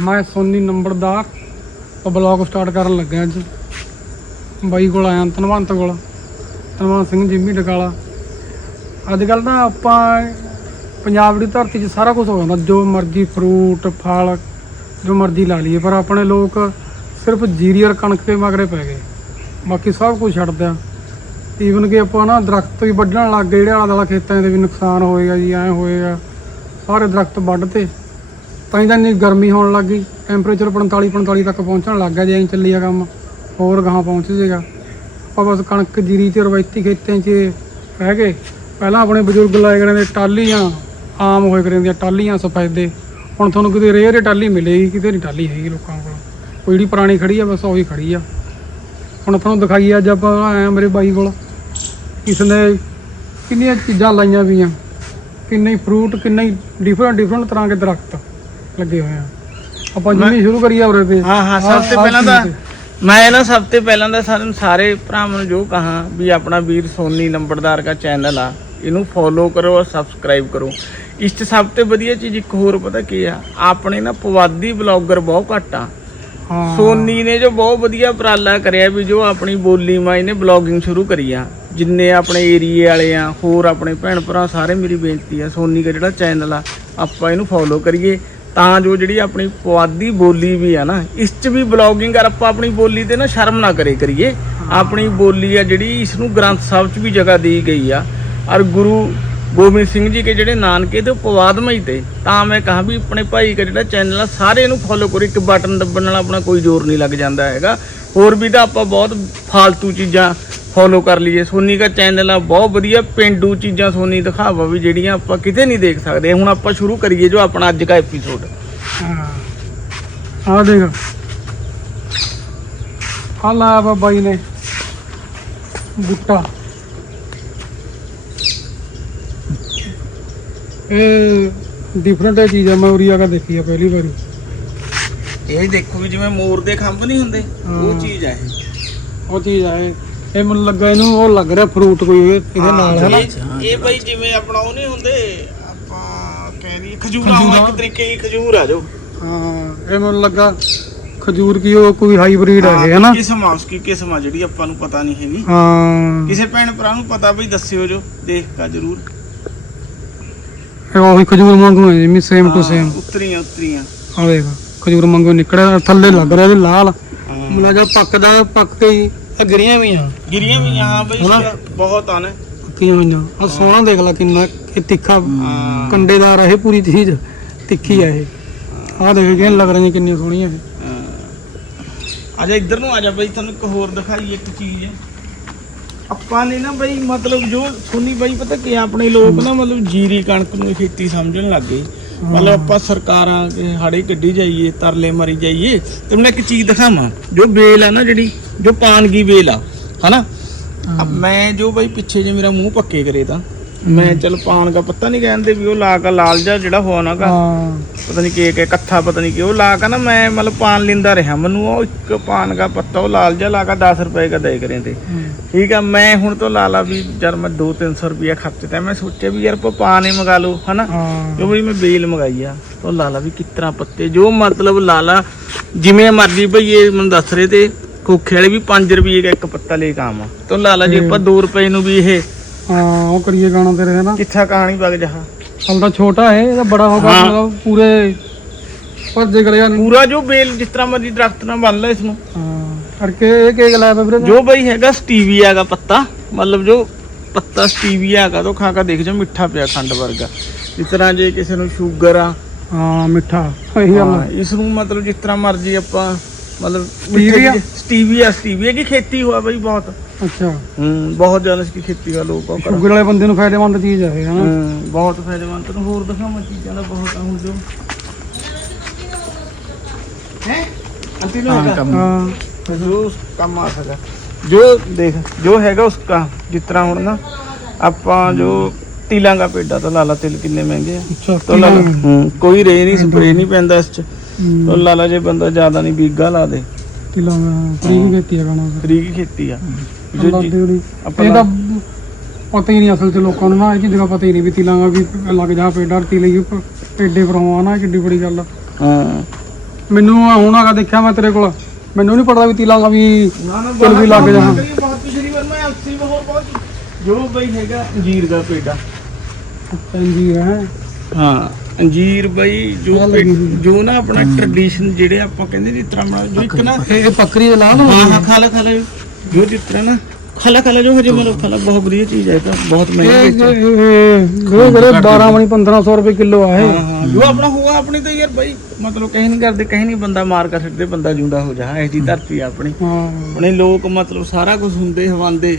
ਮੈਂ ਸੋਨੀ ਨੰਬਰਦਾਰ ਤੋਂ ਬਲੌਗ ਸਟਾਰਟ ਕਰਨ ਲੱਗਿਆ ਅੱਜ। ਬਾਈ ਕੋਲ ਆਇਆ, ਧਨਵੰਤ ਕੋਲ। ਧਨਵੰਤ ਸਿੰਘ, ਜਿੰਮੀ ਡਕਾਲਾ ਅੱਜ ਕੱਲ ਨਾ ਆਪਾਂ ਪੰਜਾਬ ਦੀ ਧਰਤੀ 'ਚ ਸਾਰਾ ਕੁਝ ਹੋ ਜਾਂਦਾ। ਜੋ ਮਰਜ਼ੀ ਫਰੂਟ ਫਲ, ਜੋ ਮਰਜ਼ੀ ਲਾ ਲਈਏ, ਪਰ ਆਪਣੇ ਲੋਕ ਸਿਰਫ ਜੀਰੀ ਔਰ ਕਣਕ ਦੇ ਮਗਰੇ ਪੈ ਗਏ। ਬਾਕੀ ਸਭ ਕੁਝ ਛੱਡ ਦਿਆ। ਈਵਨ ਕਿ ਆਪਾਂ ਨਾ ਦਰਖਤ ਵੀ ਵੱਢਣ ਲੱਗ ਗਏ, ਜਿਹੜੇ ਆਲਾ ਦੁਆਲਾ ਖੇਤਾਂ ਦੇ ਵੀ ਨੁਕਸਾਨ ਹੋਏਗਾ ਜੀ, ਐ ਹੋਏਗਾ। ਸਾਰੇ ਦਰਖਤ ਵੱਢ ਤੇ। ਤਾਂ ਹੀ ਤਾਂ ਇੰਨੀ ਗਰਮੀ ਹੋਣ ਲੱਗ ਗਈ। ਟੈਂਪਰੇਚਰ 45 45 ਤੱਕ ਪਹੁੰਚਣ ਲੱਗ ਗਿਆ ਜੇ ਐਂ ਚੱਲੀ ਆ ਕੰਮ। ਹੋਰ ਗਾਹਾਂ ਪਹੁੰਚ ਜਾਏਗਾ ਆਪਾਂ ਬਸ ਕਣਕ, ਜੀਰੀ ਤੇ ਰਵਾਇਤੀ ਖੇਤਾਂ 'ਚ ਰਹਿ ਗਏ। ਪਹਿਲਾਂ ਆਪਣੇ ਬਜ਼ੁਰਗ ਲਾਏ ਗਏ ਨੇ ਟਾਲੀਆਂ ਆਮ ਹੋਏ ਕਰੇ ਦੀਆਂ ਟਾਲੀਆਂ ਸਫੈਦੇ। ਹੁਣ ਤੁਹਾਨੂੰ ਕਿਤੇ ਰੇਅਰ ਟਾਲੀ ਮਿਲੇਗੀ, ਕਿਤੇ ਨਹੀਂ ਟਾਲੀ ਹੈਗੀ ਲੋਕਾਂ ਕੋਲ। ਕੋਈ ਜਿਹੜੀ ਪੁਰਾਣੀ ਖੜੀ ਆ, ਬਸ ਉਹੀ ਖੜੀ ਆ। ਹੁਣ ਤੁਹਾਨੂੰ ਦਿਖਾਈਏ ਅੱਜ ਆਪਾਂ ਆਏ ਮੇਰੇ ਬਾਈ ਕੋਲ। ਕਿਸਨੇ ਕਿੰਨੀਆਂ ਚੀਜ਼ਾਂ ਲਾਈਆਂ ਵੀਆਂ ਕਿੰਨੇ ਫਰੂਟ ਕਿੰਨੇ ਹੀ ਡਿਫਰੈਂਟ ਡਿਫਰੈਂਟ ਤਰ੍ਹਾਂ ਦੇ ਦਰਖਤ। ਲੱਗੇ ਹੋਏ ਆ। ਆਪਾਂ ਜਿੰਨੀ ਸ਼ੁਰੂ ਕਰੀਏ ਉਰੇ ਤੇ ਹਾਂ ਹਾਂ ਸਭ ਤੋਂ ਪਹਿਲਾਂ ਤਾਂ ਮੈਂ ਨਾ ਸਭ ਤੋਂ ਪਹਿਲਾਂ ਤਾਂ ਸਾਨੂੰ ਸਾਰੇ ਭਰਾਵਾਂ ਨੂੰ ਜੋ ਕਹਾ ਵੀ ਆਪਣਾ ਵੀਰ ਸੋਨੀ ਨੰਬਰਦਾਰ ਦਾ ਚੈਨਲ ਆ ਇਹਨੂੰ ਫੋਲੋ ਕਰੋ ਔਰ ਸਬਸਕ੍ਰਾਈਬ ਕਰੋ। ਇਸ 'ਚ ਸਭ ਤੋਂ ਵਧੀਆ ਚੀਜ਼ ਇੱਕ ਹੋਰ ਪਤਾ ਕੀ ਆ ਆਪਣੇ ਨਾ ਪਵਾਦੀ ਬਲੌਗਰ ਬਹੁਤ ਘੱਟ ਆ। ਸੋਨੀ ਨੇ ਜੋ ਬਹੁਤ ਵਧੀਆ ਉਪਰਾਲਾ ਕਰਿਆ ਵੀ ਜੋ ਆਪਣੀ ਬੋਲੀ ਮਾਂ ਇਹਨੇ ਬਲੌਗਿੰਗ ਸ਼ੁਰੂ ਕਰੀ ਆ। ਜਿੰਨੇ ਆਪਣੇ ਏਰੀਏ ਵਾਲੇ ਆ ਹੋਰ ਆਪਣੇ ਭੈਣ ਭਰਾ ਸਾਰੇ ਮੇਰੀ ਬੇਨਤੀ ਆ ਸੋਨੀ ਦਾ ਜਿਹੜਾ ਚੈਨਲ ਆ ਆਪਾਂ ਇਹਨੂੰ ਫੋਲੋ ਕਰੀਏ। ਤਾਂ ਜੋ ਜਿਹੜੀ ਆਪਣੀ ਪੁਆਧੀ ਬੋਲੀ ਵੀ ਆ ਨਾ ਇਸ 'ਚ ਵੀ ਬਲੌਗਿੰਗ ਕਰ ਆਪਾਂ ਆਪਣੀ ਬੋਲੀ ਤੇ ਨਾ ਸ਼ਰਮ ਨਾ ਕਰੇ ਕਰੀਏ। ਆਪਣੀ ਬੋਲੀ ਆ ਜਿਹੜੀ ਇਸ ਨੂੰ ਗ੍ਰੰਥ ਸਾਹਿਬ 'ਚ ਵੀ ਜਗ੍ਹਾ ਦੀ ਗਈ ਆ। ਔਰ ਗੁਰੂ ਗੋਬਿੰਦ ਸਿੰਘ ਜੀ ਕੇ ਜਿਹੜੇ ਨਾਨਕੇ ਤੇ ਪਵਾਦਮਈ ਤੇ ਤਾਂ ਮੈਂ ਕਹਾਂ ਵੀ ਆਪਣੇ ਭਾਈ ਦਾ ਜਿਹੜਾ ਚੈਨਲ ਆ ਸਾਰੇ ਇਹਨੂੰ ਫੋਲੋ ਕਰੋ। ਇੱਕ ਬਟਨ ਦੱਬਣ ਨਾਲ ਆਪਣਾ ਕੋਈ ਜ਼ੋਰ ਨਹੀਂ ਲੱਗ ਜਾਂਦਾ ਹੈਗਾ। ਹੋਰ ਵੀ ਤਾਂ ਆਪਾਂ ਬਹੁਤ ਫਾਲਤੂ ਚੀਜ਼ਾਂ ਫੋਲੋ ਕਰ ਲਈਏ। ਸੋਨੀ ਦਾ ਚੈਨਲ ਆ, ਬਹੁਤ ਵਧੀਆ ਪਿੰਡੂ ਚੀਜ਼ਾਂ ਸੋਨੀ ਦਿਖਾਵਾ ਵੀ, ਜਿਹੜੀਆਂ ਆਪਾਂ ਕਿਤੇ ਨਹੀਂ ਦੇਖ ਸਕਦੇ। ਹੁਣ ਆਪਾਂ ਸ਼ੁਰੂ ਕਰੀਏ ਜੋ ਆਪਣਾ ਅੱਜ ਦਾ ਐਪੀਸੋਡ ਆ ਦੇਖ। ਆ ਲਾ ਵਾ ਬਾਈ ਨੇ। ਬੁੱਟਾ। ਇਹ ਡਿਫਰੈਂਟ ਚੀਜ਼ ਆ, ਮੈਂ ਉਰੀ ਆ ਦੇਖੀ ਆ ਪਹਿਲੀ ਵਾਰੀ। ਇਹ ਦੇਖੋ ਵੀ ਜਿਵੇਂ ਮੋਰ ਦੇ ਖੰਭ ਨਹੀਂ ਹੁੰਦੇ ਹਾਂ। ਉਹ ਚੀਜ਼ ਇਹ। ਉਹ ਚੀਜ਼ ਆ ਇਹ। ਇਹ ਮੈਨੂੰ ਲੱਗਾ ਇਹਨੂੰ ਉਹ ਲੱਗ ਰਿਹਾ ਫਰੂਟ ਕੋਈ ਇਹ- ਇਹਦੇ ਨਾਲ ਹੈ ਨਾ ਇਹ- ਇਹ ਬਈ ਜਿਵੇਂ ਆਪਣਾ ਉਹ ਨਹੀਂ ਹੁੰਦੇ ਆਪਾਂ ਕਹਿ ਦਈਏ ਖਜੂਰਾਂ। ਇੱਕ ਤਰੀਕੇ ਦੀ ਖਜੂਰ ਆ ਜੋ। ਹਾਂ ਇਹ ਮੈਨੂੰ ਲੱਗਾ ਖਜੂਰ ਕੀ ਉਹ ਕੋਈ ਹਾਈਬ੍ਰਿਡ ਹੈ ਇਹ, ਹੈ ਨਾ ਕਿਸਮ ਆ ਉਸकी ਕਿਸਮ ਆ ਜਿਹੜੀ ਆਪਾਂ ਨੂੰ ਪਤਾ ਨਹੀਂ ਹੈਗੀ। ਹਾਂ। ਕਿਸੇ ਭੈਣ ਭਰਾ ਨੂੰ ਪਤਾ ਬਈ ਦੱਸਿਓ ਜੋ ਦੇਖ ਕਾ ਜਰੂਰ। ਇਹ ਉਹੀ ਖਜੂਰ ਵਾਂਗੂ ਹੈ ਜਿਵੇਂ ਸੇਮ ਟੂ ਸੇਮ ਉਤਰੀਆਂ ਉਤਰੀਆਂ। ਆ ਦੇਖ ਖਜੂਰ ਵਾਂਗੂ ਨਿਕਲਿਆ ਥੱਲੇ ਲੱਗ ਰਿਹਾ ਇਹਦੇ ਲਾਲ। ਜਦ ਪੱਕਦਾ ਪੱਕ ਕੇ ਹੀ। ਆ ਗਿਰੀਆਂ ਵੀ ਆ। ਗਿਰੀਆਂ ਵੀ ਹਾਂ ਬਈ ਹਨਾ? ਬਹੁਤ ਆ ਨੇ। ਪੱਕੀਆਂ ਹੋਈਆਂ। ਆ ਸੋਹਣਾ ਦੇਖ ਲੈ ਕਿੰਨਾ ਇਹ ਤਿੱਖਾ। ਕੰਡੇਦਾਰ ਹੈ ਇਹ ਪੂਰੀ ਚੀਜ਼। ਤਿੱਖੀ ਆ ਇਹ। ਆ ਦੇਖ ਕੇ ਲੱਗ ਰਹੀਆਂ ਕਿੰਨੀਆਂ ਸੋਹਣੀਆਂ ਇਹ। ਆ ਜਾ ਇੱਧਰ ਨੂੰ ਆ ਜਾ ਬਈ ਤੁਹਾਨੂੰ ਇੱਕ ਹੋਰ ਦਿਖਾਈ ਇੱਕ ਚੀਜ਼। ਆਪਾਂ ਨੇ ਨਾ ਬਈ ਮਤਲਬ ਜੋ ਸੋਨੀ ਬਈ ਪਤਾ ਕੀ ਆ, ਆਪਣੇ ਲੋਕ ਨਾ ਮਤਲਬ ਜੀਰੀ ਕਣਕ ਨੂੰ ਖੇਤੀ ਸਮਝਣ ਲੱਗ ਗਏ। ਮਤਲਬ ਆਪਾਂ ਸਰਕਾਰਾਂ ਕੇ ਹਾੜੇ ਕੱਢੀ ਜਾਈਏ ਤਰਲੇ ਮਰੀ ਜਾਈਏ। ਤੇ ਮੈਂ ਇੱਕ ਚੀਜ਼ ਦਿਖਾਵਾਂ ਜੋ ਬੇਲ ਆ ਨਾ ਜਿਹੜੀ ਜੋ ਪਾਨਗੀ ਬੇਲ ਆ ਹਨਾ? ਮੈਂ ਜੋ ਬਈ ਪਿੱਛੇ ਜੇ ਮੇਰਾ ਮੂੰਹ ਪੱਕੇ ਕਰੇ ਤਾਂ ਮੈਂ ਚਲ ਪਾਨ ਦਾ ਪੱਤਾ ਨਹੀਂ ਕਹਿੰਦੇ ਵੀ ਉਹ ਲਾ ਕੇ ਲਾਲ ਜਿਹਾ ਜਿਹੜਾ ਹੋਣਾ ਗਾ ਹਾਂ। ਪਤਾ ਨਹੀਂ ਕੀ ਕਿ ਕੱਥਾ ਪਤਾ ਨਹੀਂ ਕਿ ਉਹ ਲਾ ਕੇ ਨਾ ਮੈਂ ਮਤਲਬ ਪਾਨ ਲਿੰਦਾ ਰਿਹਾ। ਮੈਨੂੰ ਉਹ ਇੱਕ ਪਾਨ ਦਾ ਪੱਤਾ ਉਹ ਲਾਲ ਜਿਹਾ ਲਾ ਕੇ 10 ਰੁਪਏ ਦਾ ਦੇ ਕਰੇ ਤੇ। ਠੀਕ ਆ ਮੈਂ ਹੁਣ ਤੋਂ ਲਾ ਲਾ ਵੀ ਜਦ ਮੈਂ 2-300 ਰੁਪਏ ਖਰਚਤਾ ਮੈਂ ਸੋਚਿਆ ਵੀ ਯਾਰ ਪਾਨ ਹੀ ਮੰਗਾ ਲਓ ਹਨਾ? ਹਾਂ। ਜੋ ਵੀ ਮੈਂ ਬੇਲ ਮੰਗਾਈ ਆ। ਉਹ ਲਾ ਲਾ ਵੀ ਕਿਤਨਾ ਪੱਤੇ ਜੋ ਮਤਲਬ ਲਾ ਲਾ ਜਿਵੇਂ ਮਰਜ਼ੀ ਭਈ ਇਹ ਮੈਨੂੰ ਦੱਸ ਰਹੇ ਤੇ ਕੋਖੇ ਵਾਲੇ ਵੀ 5 ਰੁਪਏ ਦਾ ਇੱਕ ਪੱਤਾ ਲੈ ਕੇ ਆਵਾਂ। ਤੋਂ ਲਾ ਲਾ ਜੇ ਆਪਾਂ 2 ਰੁਪਏ ਨੂੰ ਵੀ ਇਹ ਹਾਂ ਉਹ ਕਰੀਏ ਗਾਣਾ ਤੇਰੇ ਹੈ ਨਾ ਕਿੱਥਾ ਕਹਾਣੀ ਵਗ ਜਾ ਹਲ ਤਾਂ ਛੋਟਾ ਹੈ ਇਹਦਾ ਬੜਾ ਹੋਗਾ ਹਾਂ। ਮਤਲਬ ਪੂਰੇ ਪਰ ਜੇ ਗਲਿਆ ਨਹੀਂ ਪੂਰਾ ਜੋ ਬੇਲ ਜਿਸ ਤਰ੍ਹਾਂ ਮਰਜ਼ੀ ਦਰਖਤ ਨਾਲ ਬੰਨ ਲਾ ਇਸ ਨੂੰ ਹਾਂ ਕਰਕੇ ਇਹ ਕੇਕ ਲਾਇਆ ਵਾ ਵੀਰੇ ਤੂੰ? ਜੋ ਬਈ ਹੈਗਾ ਸਟੀਵੀਆ ਦਾ ਪੱਤਾ ਮਤਲਬ ਜੋ ਪੱਤਾ ਸਟੀਵੀਆ ਦਾ ਤੋਂ ਖਾ ਕੇ ਦੇਖ ਜਾ ਮਿੱਠਾ ਪਿਆ ਖੰਡ ਵਰਗਾ ਇਸ ਤਰ੍ਹਾਂ ਜੇ ਕਿਸੇ ਨੂੰ ਸ਼ੂਗਰ ਆ ਹਾਂ ਮਿੱਠਾ ਇਹੀ ਗੱਲ ਹਾਂ, ਹੈ। ਇਸ ਨੂੰ ਮਤਲਬ ਜਿਸ ਤਰ੍ਹਾਂ ਮਰਜ਼ੀ ਆਪਾਂ ਮਤਲਬ ਸਟੀਵੀਆ? ਸਟੀਵੀਆ ਸਟੀਵੀਆ ਦੀ ਖੇਤੀ ਹੋਆ ਬਈ ਬਹੁਤ ਅੱਛਾ। ਹੂੰ ਬਹੁਤ ਜ਼ਿਆਦਾ ਇਸकी ਖੇਤੀ ਆ ਲੋਕ ਕਰ ਸ਼ੂਗਰ ਵਾਲੇ ਬੰਦੇ ਨੂੰ ਫਾਇਦੇਮੰਦ ਚੀਜ਼ ਹੈ ਹਨਾ? ਹੂੰ ਬਹੁਤ ਫਾਇਦੇਮੰਦ। ਤੈਨੂੰ ਹੋਰ ਦਿਖਾਵਾਂ ਚੀਜ਼ਾਂ ਦਾ ਬਹੁਤ ਆ ਹੁਣ ਜੋ। ਹੈ? ਅੰਤੀ ਨੂੰ ਹੈਗਾ? ਹਾਂ। ਜੋ ਉਸ ਕੰਮ ਆ ਸਕਦਾ। ਜੋ ਦੇਖ ਜੋ ਹੈਗਾ ਉਸका ਜਿਸ ਤਰ੍ਹਾਂ ਹੁਣ ਨਾ ਆਪਾਂ ਜੋ ਤਿਲਾਂ ਦਾ ਪੇਡਾ ਤਾਂ ਲਾਲਾ ਤਿਲ ਕਿੰਨੇ ਮਹਿੰਗੇ ਆ। ਤੋ ਲਾਲਾ ਹੂੰ ਕੋਈ ਰੇ ਨਹੀਂ ਸਪਰੇ ਨਹੀਂ ਪੈਂਦਾ ਇਸ ਚ। ਤੋ ਲਾਲਾ ਜੇ ਬੰਦਾ ਜ਼ਿਆਦਾ ਨਹੀਂ ਬੀਗਾ ਲਾ ਦੇ। ਤਿਲਾਂ ਦਾ ਫਰੀ ਖੇਤੀ ਹੈ ਗਾਣਾ ਫਰੀ ਕੀ ਖੇਤੀ ਆ। ਜੋ ਅੱਲਾ ਜੀ- ਦੀ ਉੜੀ। ਆਪਾਂ ਇਹ ਤਾਂ ਪਤਾ ਹੀ ਨਹੀਂ ਅਸਲ 'ਚ ਲੋਕਾਂ ਨੂੰ ਨਾ ਇਹ ਚੀਜ਼ ਦਾ ਪਤਾ ਹੀ ਨਹੀਂ ਵੀ ਤਿਲਾਂ ਦਾ ਵੀ ਲੱਗ ਜਾ ਪੇਡਾਂ ਤਿਲੇ ਪੇਡੇ ਪਰ ਹੋਣਾ ਨਾ ਕਿੱਡੀ ਬੜੀ ਗੱਲ ਆ। ਹਾਂ। ਮੈਨੂੰ ਆ ਹੁਣ ਆਗਾ ਦੇਖਿਆ ਮੈਂ ਤੇਰੇ ਕੋਲ। ਮੈਨੂੰ ਨਹੀਂ ਪਤਾ ਵੀ ਤਿਲਾਂਗਾ ਵੀ ਚਲ ਵੀ ਲੱਗ ਜਾ। ਬਹੁਤ ਪਿਛਲੀ ਵਾਰ ਮੈਂ ਅਲਸੀ ਬਹੁਤ ਬਹੁਤ ਜੋ ਬਈ ਹੈਗਾ ਅੰਜੀਰ ਦਾ ਪੇਡਾ। ਜੀ ਹੈ। ਹਾਂ ਅੰਜੀਰ ਬਈ ਜੋ ਆਹ ਪੇ- ਨਾ ਆਪਣਾ ਟ੍ਰੈਡੀਸ਼ਨ ਜਿਹੜੇ ਆਪਾਂ ਕਹਿੰਦੇ ਜਿਸ ਤਰ੍ਹਾਂ ਬਣਾ ਜੋ ਇੱਕ ਨਾ ਇਹ ਬੱਕਰੀ ਦੇ ਲਾ ਲਓ ਹਾਂ ਹਾਂ ਖਾ ਲੈ ਖਾ ਲੈ। ਜੋ ਜਿਸ ਤਰ੍ਹਾਂ ਨਾ ਖਾ ਲੈ ਖਾ ਲੈ ਜੋ ਹਜੇ ਮਤਲਬ ਖਾ ਲੈ ਬਹੁਤ ਵਧੀਆ ਚੀਜ਼ ਹੈ ਇਹ ਤਾਂ ਬਹੁਤ ਮਹਿੰਗਾ ਇਹ ਵੇਚਿਆ। ਇਹ ਜਿਹੜੇ 12 ਮਣੀ 1500 ਰੁਪਏ ਕਿਲੋ ਆ ਇਹ। ਹਾਂ ਹਾਂ। ਜੋ ਆਪਣਾ ਹੋਆ ਆਪਣੀ ਤਾਂ ਯਾਰ ਬਈ ਮਤਲਬ ਕਹੀਂ ਨਹੀਂ ਕਰਦੇ ਕਹੀਂ ਨਹੀਂ ਬੰਦਾ ਮਾਰ ਕਰ ਸਕਦੇ ਬੰਦਾ ਜੁੰਦਾ ਹੋ ਜਾ। ਇਹ ਜੀ ਧਰਤੀ ਆ ਆਪਣੀ। ਹਾਂ। ਆਪਣੇ ਲੋਕ ਮਤਲਬ ਸਾਰਾ ਕੁਝ ਹੁੰਦੇ ਹਵਾਂਦੇ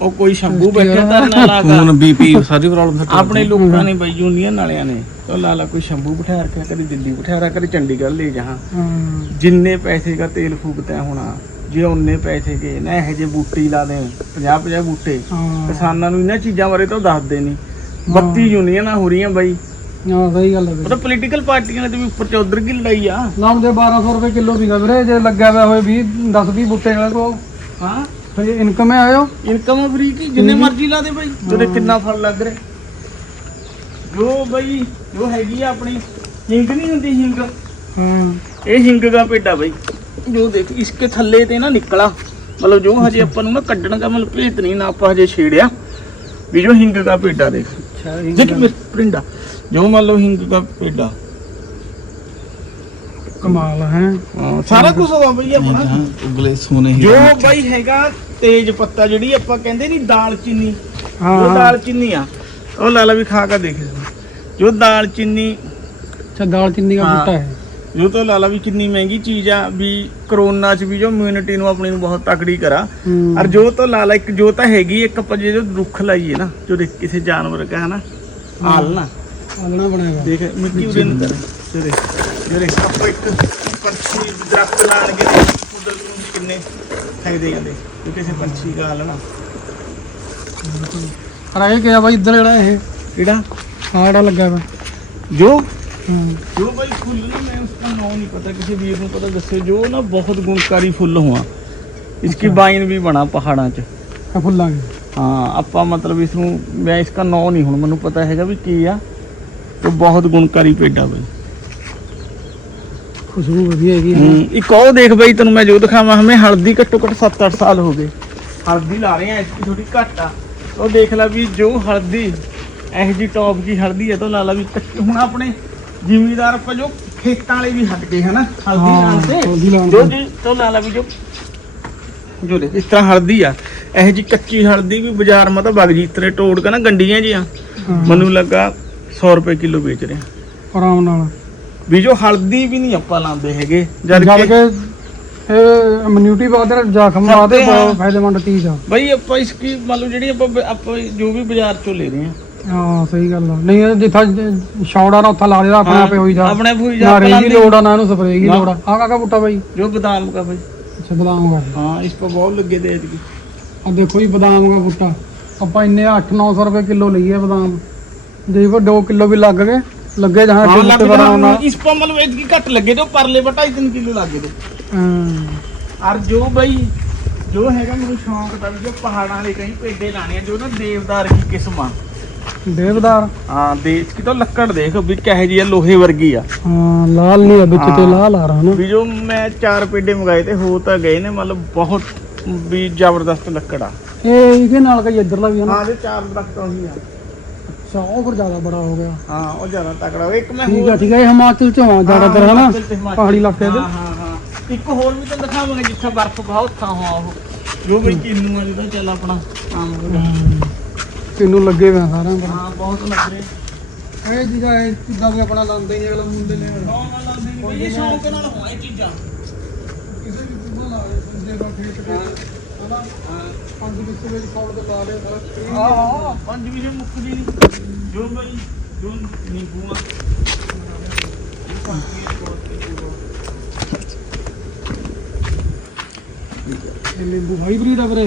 ਉਹ ਕੋਈ ਸ਼ੰਭੂ ਬੈਠੇ ਧਰਨਾ ਲਾ ਕੇ ਬੀਪੀ ਸਾਰੀ ਪ੍ਰੋਬਲਮ ਆਪਣੇ ਲੋਕਾਂ ਨੇ ਬਈ ਯੂਨੀਅਨ ਵਾਲਿਆਂ ਨੇ। ਉਹ ਲਾ ਲਾ ਕੋਈ ਸ਼ੰਭੂ ਬਿਠਾ ਰੱਖਿਆ ਕਦੇ ਦਿੱਲੀ ਬਿਠਾ ਰੱਖਿਆ ਕਦੇ ਚੰਡੀਗੜ੍ਹ ਲੈ ਜਹਾਂ ਹਾਂ। ਜਿੰਨੇ ਪੈਸੇ ਦਾ ਤੇਲ ਫੂਕਦਾ ਹੋਣਾ ਜੇ ਉਹਨੇ ਪੈਸੇ ਕੇ ਨਾ ਇਹੋ ਜਿਹੇ ਬੂਟੇ ਹੀ ਲਾ ਦੇ 50 50 ਬੂਟੇ। ਹਾਂ। ਕਿਸਾਨਾਂ ਨੂੰ ਇਹਨਾਂ ਚੀਜ਼ਾਂ ਬਾਰੇ ਤਾਂ ਉਹ ਦੱਸਦੇ ਨਹੀਂ। 32 ਯੂਨੀਅਨਾਂ ਹੋ ਰਹੀਆਂ ਬਾਈ। ਹਾਂ ਸਹੀ ਗੱਲ ਹੈ ਉਹ ਤਾਂ ਪੋਲੀਟੀਕਲ ਪਾਰਟੀਆਂ ਨੇ ਤੇ ਵੀ ਉੱਪਰ ਚੌਧਰ ਕੀ ਲੜਾਈ ਆ? ਲਾਉਣ ਦੇ 1200 ਰੁਪਏ ਕਿਲੋ ਵੀ ਵੀਰੇ ਜੇ ਲੱਗਿਆ ਹੋਇਆ ਹੋਏ 20 10 20 ਬੁੱਟੇ ਵਾਲੇ ਕੋ ਹਾਂ? ਫਿਰ ਇਨਕਮ ਹੈ ਆਇਓ। ਇਨਕਮ ਫਰੀ ਕੀ? ਜਿੰਨੇ ਮਰਜ਼ੀ ਲਾ ਦੇ ਬਾਈ। ਤੇਰੇ ਕਿੰਨਾ ਫਲ ਲੱਗ ਰਿਹਾ। ਜੋ ਬਾਈ ਜੋ ਹੈਗੀ ਆ ਆਪਣੀ। ਹਿੰਗ ਨਹੀਂ ਹੁੰਦੀ ਹਿੰਗ। ਹਾਂ। ਇਹ ਹਿੰਗ ਦਾ ਪੇਡਾ ਬਾਈ। ਜੋ ਦੇਖ ਇਸਕੇ ਥੱਲੇ ਤੇ ਨਾ ਨਿਕਲਾ। ਮਤਲਬ ਜੋ ਹਜੇ ਆਪਾਂ ਨੂੰ ਨਾ ਕੱਢਣ ਦਾ ਮਤਲਬ ਭੇਤ ਨਹੀਂ ਨਾ ਆਪਾਂ ਹਜੇ ਛੇੜਿਆ। ਵੀ ਜੋ ਹਿੰਗ ਦਾ ਪੇਡਾ ਦੇਖ। ਅੱਛਾ ਦੇਖ ਮੇਰੇ ਪ੍ਰਿੰਡਾ ਜੋ ਮੰਨ ਲਓ ਹਿੰਗ ਦਾ ਪੇਡਾ ਕਮਾਲ ਹੈ। ਹਾਂ, ਸਾਰਾ ਕੁਝ ਹੋਗਾ ਬਈ ਆਪਣਾ ਉਗਲੇ ਸੋਨੇ ਹੀ ਜੋ ਬਾਈ ਹੈਗਾ ਤੇਜ ਪੱਤਾ ਜਿਹੜੀ ਆਪਾਂ ਕਹਿੰਦੇ ਨਹੀਂ ਦਾਲ ਚੀਨੀ। ਹਾਂ। ਜੋ ਦਾਲ ਚੀਨੀ ਆ ਉਹ ਲਾਲਾ ਵੀ ਖਾ ਕੇ ਦੇਖ। ਜੋ ਦਾਲ ਚੀਨੀ। ਅੱਛਾ ਦਾਲ ਚੀਨੀ ਦਾ। ਬੂਟਾ ਹੈ। ਜੋ ਤਾਂ ਲਾਲਾ ਵੀ ਕਿੰਨੀ ਮਹਿੰਗੀ ਚੀਜ਼ ਆ ਵੀ ਕਰੋਨਾ ਚ ਵੀ ਜੋ ਇਮਿਊਨਿਟੀ ਨੂੰ ਆਪਣੀ ਨੂੰ ਬਹੁਤ ਤਕੜੀ ਕਰਾ। ਔਰ ਜੋ ਤਾਂ ਲਾਲਾ ਇੱਕ ਜੋ ਤਾਂ ਹੈਗੀ ਇੱਕ ਆਪਾਂ ਜੇ ਜੋ ਰੁੱਖ ਲਾਈਏ ਨਾ ਜੋ ਦੇਖ ਕਿਸੇ ਜਾਨਵਰ ਕਾ ਹੈ। ਨਾ ਹਾਲ ਨਾ। ਆਲਣਾ ਬਣਿਆ ਹੋਇਆ ਦੇਖ ਮਿੱਟੀ ਉਰੇ ਨੂੰ ਕਰ ਜਿਹੜੇ ਆਪਾਂ ਇੱਕ ਪੰਛੀ ਦਰਖਤ ਲਾਣਗੇ। ਕੁਦਰਤ ਨੂੰ ਕਿੰਨੇ ਫਾਇਦੇ ਜਾਂਦੇ ਕਿਸੇ ਪੰਛੀ ਦਾ ਨਾ। ਪਰ ਇਹ ਕਿਹਾ ਬਾਈ ਇੱਧਰ ਜਿਹੜਾ ਇਹ ਕਿਹੜਾ? ਆੜਾ ਲੱਗਾ ਵਾ। ਜੋ ਜੋ ਬਾਈ ਫੁੱਲ ਨਾ ਮੈਂ ਉਸਦਾ ਨਾਮ ਨਹੀਂ ਪਤਾ ਕਿਸੇ ਵੀਰ ਨੂੰ ਪਤਾ ਦੱਸੇ ਜੋ ਨਾ ਬਹੁਤ ਗੁਣਕਾਰੀ ਫੁੱਲ ਹੋਆ। ਇਸकी ਵਾइन भी बना ਪਹਾੜਾਂ 'ਚ। ਫੁੱਲਾਂ ਦੀ। ਹਾਂ ਆਪਾਂ ਮਤਲਬ ਇਸ ਨੂੰ ਮੈਂ ਇਸਕਾ ਨਾਮ ਨਹੀਂ ਹੁਣ ਮੈਨੂੰ ਪਤਾ ਹੈਗਾ ਵੀ ਕੀ ਆ। ਤੇ ਬਹੁਤ ਗੁਣਕਾਰੀ ਪੇਡਾ ਬਾਈ। ਖੁਸ਼ਬੂ ਵਧੀਆ ਹੈਗੀ ਹੂੰ ਇੱਕ ਉਹ ਦੇਖ ਬਾਈ ਤੈਨੂੰ ਮੈਂ ਜੋ ਦਿਖਾਵਾਂ ਹਮੇ ਹਲਦੀ ਘੱਟੋ ਘੱਟ 7-8 ਸਾਲ ਹੋ ਗਏ। ਹਲਦੀ ਲਾ ਰਹੇ ਆ ਇਸ ਦੀ ਥੋੜੀ ਘੱਟ ਆ। ਉਹ ਦੇਖ ਲੈ ਵੀ ਜੋ ਹਲਦੀ ਇਹ ਜੀ ਟੌਪ ਦੀ ਹਲਦੀ ਹੈ ਤਾਂ ਲਾ ਵੀ ਹੁਣ ਆਪਣੇ ਜ਼ਿਮੀਦਾਰ ਆਪਾਂ ਜੋ ਖੇਤਾਂ ਵਾਲੇ ਵੀ ਹਟ ਗਏ ਹਨਾ ਹਲਦੀ ਲਾਉਣ ਤੇ ਹਲਦੀ ਲਾਉਣ ਜੋ ਤੇ। ਜੀ ਤੋਂ ਲਾ ਲਾ ਵੀ ਜੋ ਜੋ ਲੈ ਇਸ ਤਰ੍ਹਾਂ ਹਲਦੀ ਆ ਇਹ ਜੀ ਕੱਚੀ ਹਲਦੀ ਵੀ ਬਾਜ਼ਾਰ ਮਾ ਤਾਂ ਵਗ ਜੀ ਤਰੇ ਟੋੜ ਕੇ ਨਾ ਗੰਡੀਆਂ ਜੀਆਂ। ਮੈਨੂੰ ਲੱਗਾ 100 ਰੁਪਏ ਕਿਲੋ ਵੇਚ ਰਹੇ ਆ। ਆਰਾਮ ਨਾਲ ਵੀ ਜੋ ਹਲਦੀ ਵੀ ਨਹੀਂ ਆਪਾਂ ਲਾਉਂਦੇ ਹੈਗੇ ਜਦ ਕਿ ਕਿ ਇਹ ਇਮਿਊਨਿਟੀ ਵਾਸਤੇ ਜ਼ਖਮ ਹਾਂ। ਫਾਇਦੇਮੰਦ ਚੀਜ਼ ਆ ਬਈ ਆਪਾਂ ਇਸकी ਮੰਨ ਲਓ ਜਿਹੜੀ ਆਪਾਂ ਆਪਾਂ ਜੋ ਵੀ ਬਾਜ਼ਾਰ ਚੋਂ ਲੈ ਰਹੇ ਹਾਂ ਹਾਂ ਸਹੀ ਗੱਲ ਆ। ਨਹੀਂ ਇਹ ਜਿੱਥਾ ਸ਼ੌੜਾ ਨਾ ਉੱਥਾ ਲਾ ਦੇਦਾ ਆਪਣੇ ਆਪੇ ਹੋਈ ਜਾ ਆਪਣੇ ਆਪ ਹੋਈ ਜਾ ਨਾ ਰੇਹ ਦੀ। ਲੋੜ ਆ ਨਾ ਇਹਨੂੰ ਸਪਰੇਅ ਦੀ। ਲੋੜ ਆ। ਆ ਕਾਕਾ ਬੂਟਾ ਬਾਈ। ਜੋ ਬਦਾਮ ਦਾ ਬਈ। ਅੱਛਾ ਬਦਾਮ ਦਾ। ਹਾਂ ਇਸ ਪਰ ਬਹੁਤ ਲੱਗੇ ਦੇ ਐਤਕੀ ਆ ਦੇਖੋ ਜੀ ਬਦਾਮ ਦਾ ਬੂਟਾ। ਆਪਾਂ ਇੰਨੇ 8-900 ਰੁਪਏ ਕਿਲੋ ਲਈਏ ਬਦਾਮ। ਕੋ 2 ਕਿਲੋ ਵੀ ਲੱਗ ਗਏ। ਲੱਗੇ ਜਹਾਂ ਟਿੱਲ ਲੱਗ ਤੇ ਬਦਾਮ ਨਾਲ। ਇਸ ਪਰ ਮਤਲਬ ਐਤਕੀ ਘੱਟ ਲੱਗੇ ਤੇ ਪਰਲੇ ਬਟਾ 3 ਕਿਲੋ ਲੱਗੇ ਤੇ ਹਾਂ। ਔਰ ਜੋ ਬਈ ਜੋ ਹੈਗਾ ਮੈਨੂੰ ਸ਼ੌਂਕ ਦਾ ਵੀ ਜੋ ਪਹਾੜਾਂ ਵਾਲੇ ਕਈ ਪੇਡੇ ਲਾਣੇ ਆ ਜੋ ਨਾ ਦੇਵਦਾਰ ਦੀ ਕਿਸਮ ਆ। ਦੇਵਦਾਰ? ਹਾਂ ਦੇਖ ਕਿ ਤਾਂ ਲੱਕੜ ਦੇਖ ਵੀ ਕਿਹੋ ਜੀ ਆ ਲੋਹੇ ਵਰਗੀ ਆ। ਹਾਂ ਲਾਲ ਨਹੀਂ ਆ ਵਿੱਚ ਤੇ। ਲਾਲ ਆ ਰਹਾ ਨਾ। ਵੀ ਜੋ ਮੈਂ ਚਾਰ ਪੇਡੇ ਮੰਗਾਏ ਤੇ ਹੋ ਤਾਂ ਗਏ ਨੇ ਮਤਲਬ ਬਹੁਤ ਵੀ ਜ਼ਬਰਦਸਤ ਲੱਕੜ ਆ। ਇਹ ਇਹਦੇ ਨਾਲ ਕਈ ਇੱਧਰਲਾ ਵੀ ਹੈ ਨਾ। ਹਾਂ ਦੇ ਚਾਰ ਦਰਖਤ ਉਹੀ ਆ। ਅੱਛਾ ਉਹ ਫਿਰ ਜ਼ਿਆਦਾ ਬੜਾ ਹੋ ਗਿਆ। ਹਾਂ ਉਹ ਜ਼ਿਆਦਾ ਤਕੜਾ। ਇੱਕ ਮੈਂ ਠੀਕ ਆ ਠੀਕ ਆ ਇਹ ਹਿਮਾਚਲ ਚ ਆ ਜ਼ਿਆਦਾਤਰ ਹੈ ਨਾ ਹਿਮਾਚਲ ਤੇ ਹਿਮਾਚਲ। ਪਹਾੜੀ ਇਲਾਕੇ ਦੇ। ਹਾਂ ਹਾਂ ਇੱਕ ਹੋਰ ਵੀ ਤਾਂ ਦਿਖਾਵਾਂਗੇ ਜਿੱਥੇ ਬਰਫ਼ ਬਹੁਤ ਥਾਂ ਹੋਆ ਉਹ। ਜੋ ਬਈ ਕਿੰਨੂ ਆ ਜਿਹੜਾ ਚੱਲ ਆਪਣਾ ਆਮ ਹੋ। ਗਿਆ ਕਿੰਨੂੰ ਲੱਗੇ ਆ ਸਾਰਿਆਂ ਪਰ ਹਾਂ ਬਹੁਤ ਲੱਗ। ਰਹੇ ਇਹ ਚੀਜ਼ਾਂ ਇਹ ਕਿੱਦਾਂ ਵੀ ਆਪਣਾ ਲਾਉਂਦੇ ਨਹੀਂ ਅਗਲਾ ਮੁੰਡੇ ਨੇ। ਨੌ ਨਾਲ ਲਾਉਂਦੇ ਨਹੀਂ ਇਹ ਸ਼ੌਂਕ ਨਾਲ ਹੋਆ ਇਹ ਚੀਜ਼ਾਂ। ਕਿਸੇ ਵੀ ਕਿੰਨਾ ਲਾ ਦੇ ਸੰਦੇ ਦਾ ਖੇਤ ਕੇ ਹਨਾ? ਪੰਜ ਵਿੱਚ ਵਿੱਚ ਫੌੜ ਤੇ ਲਾ ਦੇ ਸਾਰਾ। ਹਾਂ ਹਾਂ ਪੰਜ ਵੀ ਮੁੱਕਦੀ ਨਹੀਂ ਜੋ ਬਈ ਜੋ ਨਿੰਬੂਆਂ ਇਹ ਨਿੰਬੂ ਹਾਈਬ੍ਰਿਡ ਆ ਵੀਰੇ।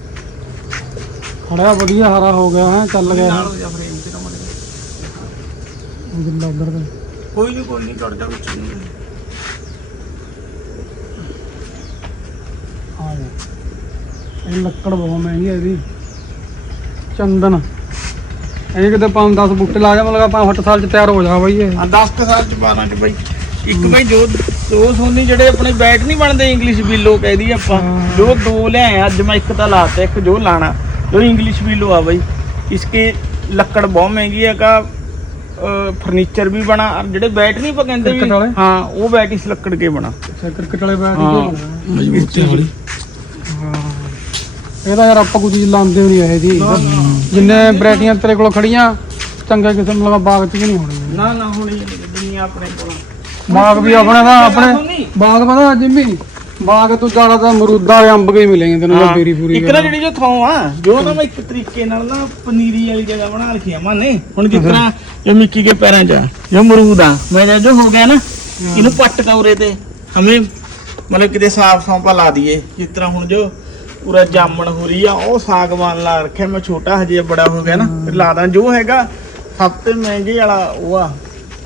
ਖੜਿਆ ਵਧੀਆ ਹਰਾ ਹੋ ਗਿਆ ਹੈ ਚੱਲ ਗਿਆ ਨਾਲ ਹੋ ਜਾ ਫਰੇਮ ਤੇ ਨਾ ਮੜੇ ਗਿੱਲਾ ਉਧਰ ਤੇ ਕੋਈ ਨਹੀਂ ਕੋਈ ਨਹੀਂ ਟੁੱਟ ਜਾ ਵਿੱਚ ਨੂੰ। ਆ ਇਹ ਲੱਕੜ ਬਹੁਤ ਮਹਿੰਗੀ ਹੈ ਇਹਦੀ। ਚੰਦਨ। ਇਹ ਕਿਤੇ 5-10 ਬੂਟੇ ਲਾ ਜਾ ਮਤਲਬ ਆਪਾਂ 8 ਸਾਲ ਚ ਤਿਆਰ ਹੋ ਜਾ ਬਈ ਇਹ। ਆ 10 ਕੁ ਸਾਲ ਚ 12 ਚ ਬਾਈ। ਇੱਕ ਬਾਈ ਜੋ ਦੋ ਸੋਨੀ ਜਿਹੜੇ ਆਪਣੇ ਬੈਟ ਨਹੀਂ ਬਣਦੇ ਇੰਗਲਿਸ਼ ਬੀਲੋ ਕਹਿਦੀ ਆਪਾਂ ਹਾਂ। ਜੋ ਦੋ ਲਿਆਏ ਅੱਜ ਮੈਂ ਇੱਕ ਤਾਂ ਲਾਤਾ ਇੱਕ ਜੋ ਲਾਣਾ। ਜੋ ਇੰਗਲਿਸ਼ ਬੀਲੋ ਆ ਬਾਈ ਇਸਕੇ ਲੱਕੜ ਬਹੁਤ ਮਹਿੰਗੀ ਹੈ ਕਾ फर्नीचर भी बना और जेडे बैट नहीं पा कहते क्रिकेट भी वाले? हाँ वो बैट इस लकड़ के बना ਅੱਛਾ ਕ੍ਰਿਕਟ ਵਾਲੇ ਬੈਟ ਹਾਂ। ਮਜ਼ਬੂਤੀ ਵਾਲੀ ਹਾਂ ਇਹਦਾ ਯਾਰ ਆਪਾਂ ਕੋਈ ਚੀਜ਼ ਲਾਉਂਦੇ ਨਹੀਂ ਇਹ ਜੀ ਜਿੰਨੇ ਵੈਰਾਈਟੀਆਂ ਤੇਰੇ ਕੋਲ ਖੜੀਆਂ ਚੰਗੇ ਕਿਸਮ ਲਗਾ ਬਾਗ ਚ ਵੀ ਨਹੀਂ ਹੋਣੀ ना ना होनी दुनिया अपने को ਬਾਗ ਵੀ ਆਪਣੇ ਦਾ ਆਪਣੇ ਬਾਗ ਪਤਾ ਜਿੰਮੀ ਬਾਗ ਤੋਂ ਜ਼ਿਆਦਾ ਤਾਂ ਮਰੂਦਾ ਦੇ ਅੰਬ ਕੇ ਹੀ ਮਿਲਣਗੇ ਤੈਨੂੰ ਤਾਂ ਪੇਰੀ ਪੂਰੀ ਇੱਕ ਨਾ ਜਿਹੜੀ ਜੋ ਥਾਂ ਆ ਜੋ ਨਾ ਮੈਂ ਇੱਕ ਤਰੀਕੇ ਨਾਲ ਨਾ ਪਨੀਰੀ ਵਾਲੀ ਜਗ੍ਹਾ ਬਣਾ ਰੱਖੀ ਆ ਮਾਨੇ। ਹੁਣ ਜਿਸ ਤਰ੍ਹਾਂ ਜੋ ਮਿੱਕੀ ਕੇ ਪੈਰਾਂ 'ਚ ਆ, ਜੋ ਆ ਮੈਂ ਜਦ ਜੋ ਹੋ ਗਿਆ ਨਾ ਇਹਨੂੰ ਪੱਟ ਕੌਰੇ ਤੇ। ਹਮੇ ਮਤਲਬ ਕਿਤੇ ਸਾਫ਼ ਸੌਂਪਾ ਲਾ ਦਈਏ। ਜਿਸ ਤਰ੍ਹਾਂ ਹੁਣ ਜੋ ਪੂਰਾ ਜਾਮਣ ਹੋ ਰਹੀ ਆ ਉਹ ਸਾਗਵਾਨ ਲਾ ਰੱਖਿਆ ਮੈਂ ਛੋਟਾ ਹਜੇ ਬੜਾ ਹੋ ਗਿਆ ਨਾ ਫਿਰ ਲਾ ਦਾਂ। ਜੋ ਹੈਗਾ ਸਭ ਤੋਂ ਮਹਿੰਗੇ ਵਾਲਾ ਉਹ ਆ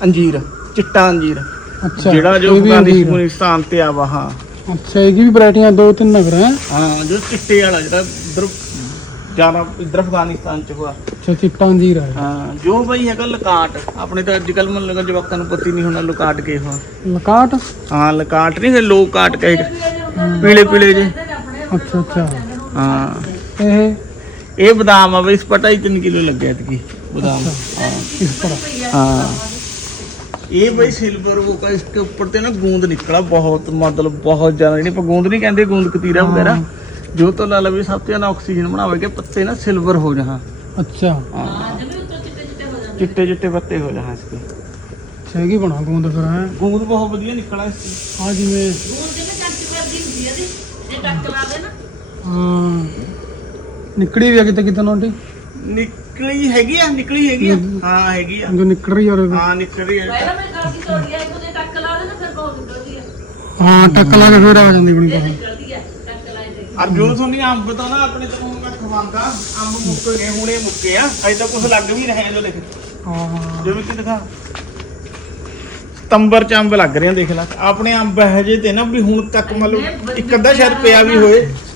ਅੰਜੀਰ ਚਿੱਟਾ ਅੰਜੀਰ। ਅੱਛਾ ਜਿਹੜਾ ਜੋ ਇਹ ਵੀ ਅੰਜੀਰ। ਅਫਗਾਨਿਸਤਾਨ ਤੇ ਆ ਵਾ ਹਾਂ। ਅੱਛਾ ਇਹ ਵੀ ਵੈਰਾਈਟੀਆਂ ਦੋ ਤਿੰਨ ਨਗਰ ਹੈ ਹਾਂ ਜੋ ਚਿੱਟੇ ਵਾਲਾ ਜਿਹੜਾ ਇਧਰ ਜ਼ਿਆਦਾ ਇਧਰ ਅਫਗਾਨਿਸਤਾਨ ਚ ਹੋਆ। ਅੱਛਾ ਚਿੱਟਾ ਅੰਜੀਰ ਹੈ ਹਾਂ ਜੋ ਬਈ ਹੈਗਾ ਲਕਾਟ। ਆਪਣੇ ਤਾਂ ਅੱਜ ਕੱਲ ਮਨ ਲਗਾ ਜਵਾਕਾਂ ਨੂੰ ਪਤੀ ਨਹੀਂ ਹੋਣਾ ਲਕਾਟ ਕੇ ਹੋਆ ਲਕਾਟ? ਹਾਂ ਲਕਾਟ ਨਹੀਂ ਹੈ ਲੋਕ ਕਾਟ ਕਹੇ ਪੀਲੇ ਪੀਲੇ ਜੇ। ਅੱਛਾ ਅੱਛਾ। ਹਾਂ। ਇਹ? ਇਹ ਬਦਾਮ ਆ ਬਈ ਇਸ ਪਟਾ ਹੀ 3 ਕਿਲੋ ਲੱਗਿਆ ਇਤਕੀ ਬਦਾਮ। ਹਾਂ। ਇਸ ਪਰ ਇਹ ਬਈ ਸਿਲਵਰ ਉਹ ਕਾ ਇਸ ਉੱਪਰ ਤੇ ਨਾ ਗੂੰਦ ਨਿਕਲਾ ਬਹੁਤ ਮਤਲਬ ਬਹੁਤ ਜ਼ਿਆਦਾ। ਜਿਹੜੀ ਆਪਾਂ ਗੂੰਦ ਨਹੀਂ ਕਹਿੰਦੇ ਗੂੰਦ ਕਤੀਰਾ ਵਗੈਰਾ ਜੋ ਤੋਂ ਲਾ ਲਵੇ ਸਭ ਤੋਂ ਜ਼ਿਆਦਾ ਆਕਸੀਜਨ ਬਣਾਵੇਗੇ ਪੱਤੇ ਨਾ ਸਿਲਵਰ ਹੋ ਜਾਣਾ। ਅੱਛਾ। ਚਿੱਟੇ ਚਿੱਟੇ ਪੱਤੇ ਹੋ ਜਾਣਾ ਇਸਕੇ। ਸਹੀ ਬਣਾ ਗੂੰਦ ਫਿਰ ਹੈ? ਗੂੰਦ ਬਹੁਤ ਵਧੀਆ ਨਿਕਲਾ ਇਸ ਹਾਂ ਜਿਵੇਂ ਗੂੰਦ ਜਿਵੇਂ ਕੱਟ ਕਰਦੀ ਹੁੰਦੀ ਹੈ ਦੀ ਜੇ ਕੱਟ ਲਾਵੇ ਨਾ। ਹਾਂ। ਨਿਕੜੀ ਵੀ ਕਿਤੇ ਕਿਤੇ ਨੋਟੀ? ਨਿਕ ਹੈਗੀ ਆ ਨਿਕਲੀ ਹੈਗੀ ਆ? ਹਾਂ ਹੈਗੀ ਆ। ਜੋ ਨਿਕਲ ਰਹੀ ਔਰ ਹਾਂ ਨਿਕਲ ਰਹੀ ਹੈ ਹਾਂ ਟੱਕ ਲਾ ਆ ਜਾਂਦੀ ਬਣੀ ਇਹ ਆ ਟੱਕ ਲਾਏ ਦੇ ਅੰਬ ਤਾਂ ਨਾ ਆਪਣੇ ਤੋਂ ਮੈਂ ਖਵਾਂਦਾ ਅੰਬ ਮੁੱਕ ਹੁਣੇ ਮੁੱਕੇ ਆ। ਅਜੇ ਤਾਂ ਕੁਝ ਲੱਗ ਵੀ ਰਹੇ ਜੋ ਦੇਖ ਹਾਂ। ਸਤੰਬਰ ਚ ਅੰਬ ਲੱਗ ਰਹੇ ਦੇਖ ਲੈ। ਆਪਣੇ ਅੰਬ ਇਹ ਜੇ ਨਾ ਹੁਣ ਤੱਕ ਮਤਲਬ ਇੱਕ ਅੱਧਾ ਸ਼ਾਇਦ ਪਿਆ ਵੀ ਹੋਏ।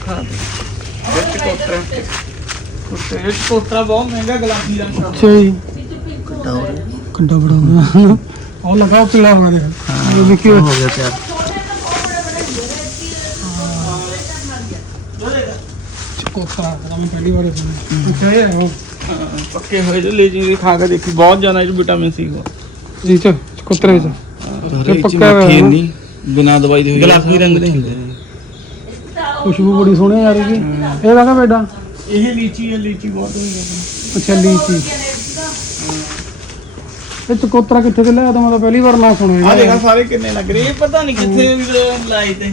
ਵਿੱਚ ਕੋਤਰਾ ਉੱਤੇ ਕੋਤਰਾ ਬਹੁਤ ਮਹਿੰਗਾ ਗੁਲਾਬੀ ਰੰਗ ਦਾ ਅੱਛਾ ਜੀ ਕੰਡਾ ਕੰਡਾ ਬੜਾ ਹੋਣਾ ਉਹ ਲਗਾਓ ਪੀਲਾ ਹੋਣਾ ਦੇਖ ਹਾਂ ਦੇਖੀ ਹੋ ਗਿਆ ਤਿਆਰ ਕੋਤਰਾ ਮੈਂ ਪਹਿਲੀ ਵਾਰ ਸੁਣਿਆ ਹੈ ਉਹ ਪੱਕੇ ਹੋਏ ਤੇ ਲੈ ਜੀ ਖਾ ਕੇ ਦੇਖੀ ਬਹੁਤ ਜ਼ਿਆਦਾ ਇਹ ਵਿਟਾਮਿਨ ਸੀ ਹੋ ਜੀ ਚ ਕੋਤਰਾ ਵਿੱਚ ਪੱਕਾ ਹੋਇਆ ਨਹੀਂ ਬਿਨਾ ਦਵਾਈ ਦੇ ਹੋਈ ਗੁਲਾਬੀ ਰੰਗ ਦੇ ਹੁੰਦੇ ਨੇ ਖੁਸ਼ਬੂ ਬੜੀ ਸੋਹਣੀ ਆ ਰਹੀ ਸੀ ਇਹ ਲਗਾ ਬੇਟਾ? ਇਹ ਲੀਚੀ ਹੈ ਲੀਚੀ ਬਹੁਤ ਹੋਈ ਹੈ ਅੱਛਾ ਲੀਚੀ। ਇਹ ਚਕੋਤਰਾ ਕਿੱਥੇ ਤੇ ਲਿਆ ਤਾਂ ਮੈਂ ਤਾਂ ਪਹਿਲੀ ਵਾਰ ਨਾ ਸੁਣਿਆ ਆ ਦੇਖਾ ਸਾਰੇ ਕਿੰਨੇ ਲੱਗ ਰਹੇ। ਇਹ ਪਤਾ ਨਹੀਂ ਕਿੱਥੇ ਲਾਏ ਤੇ।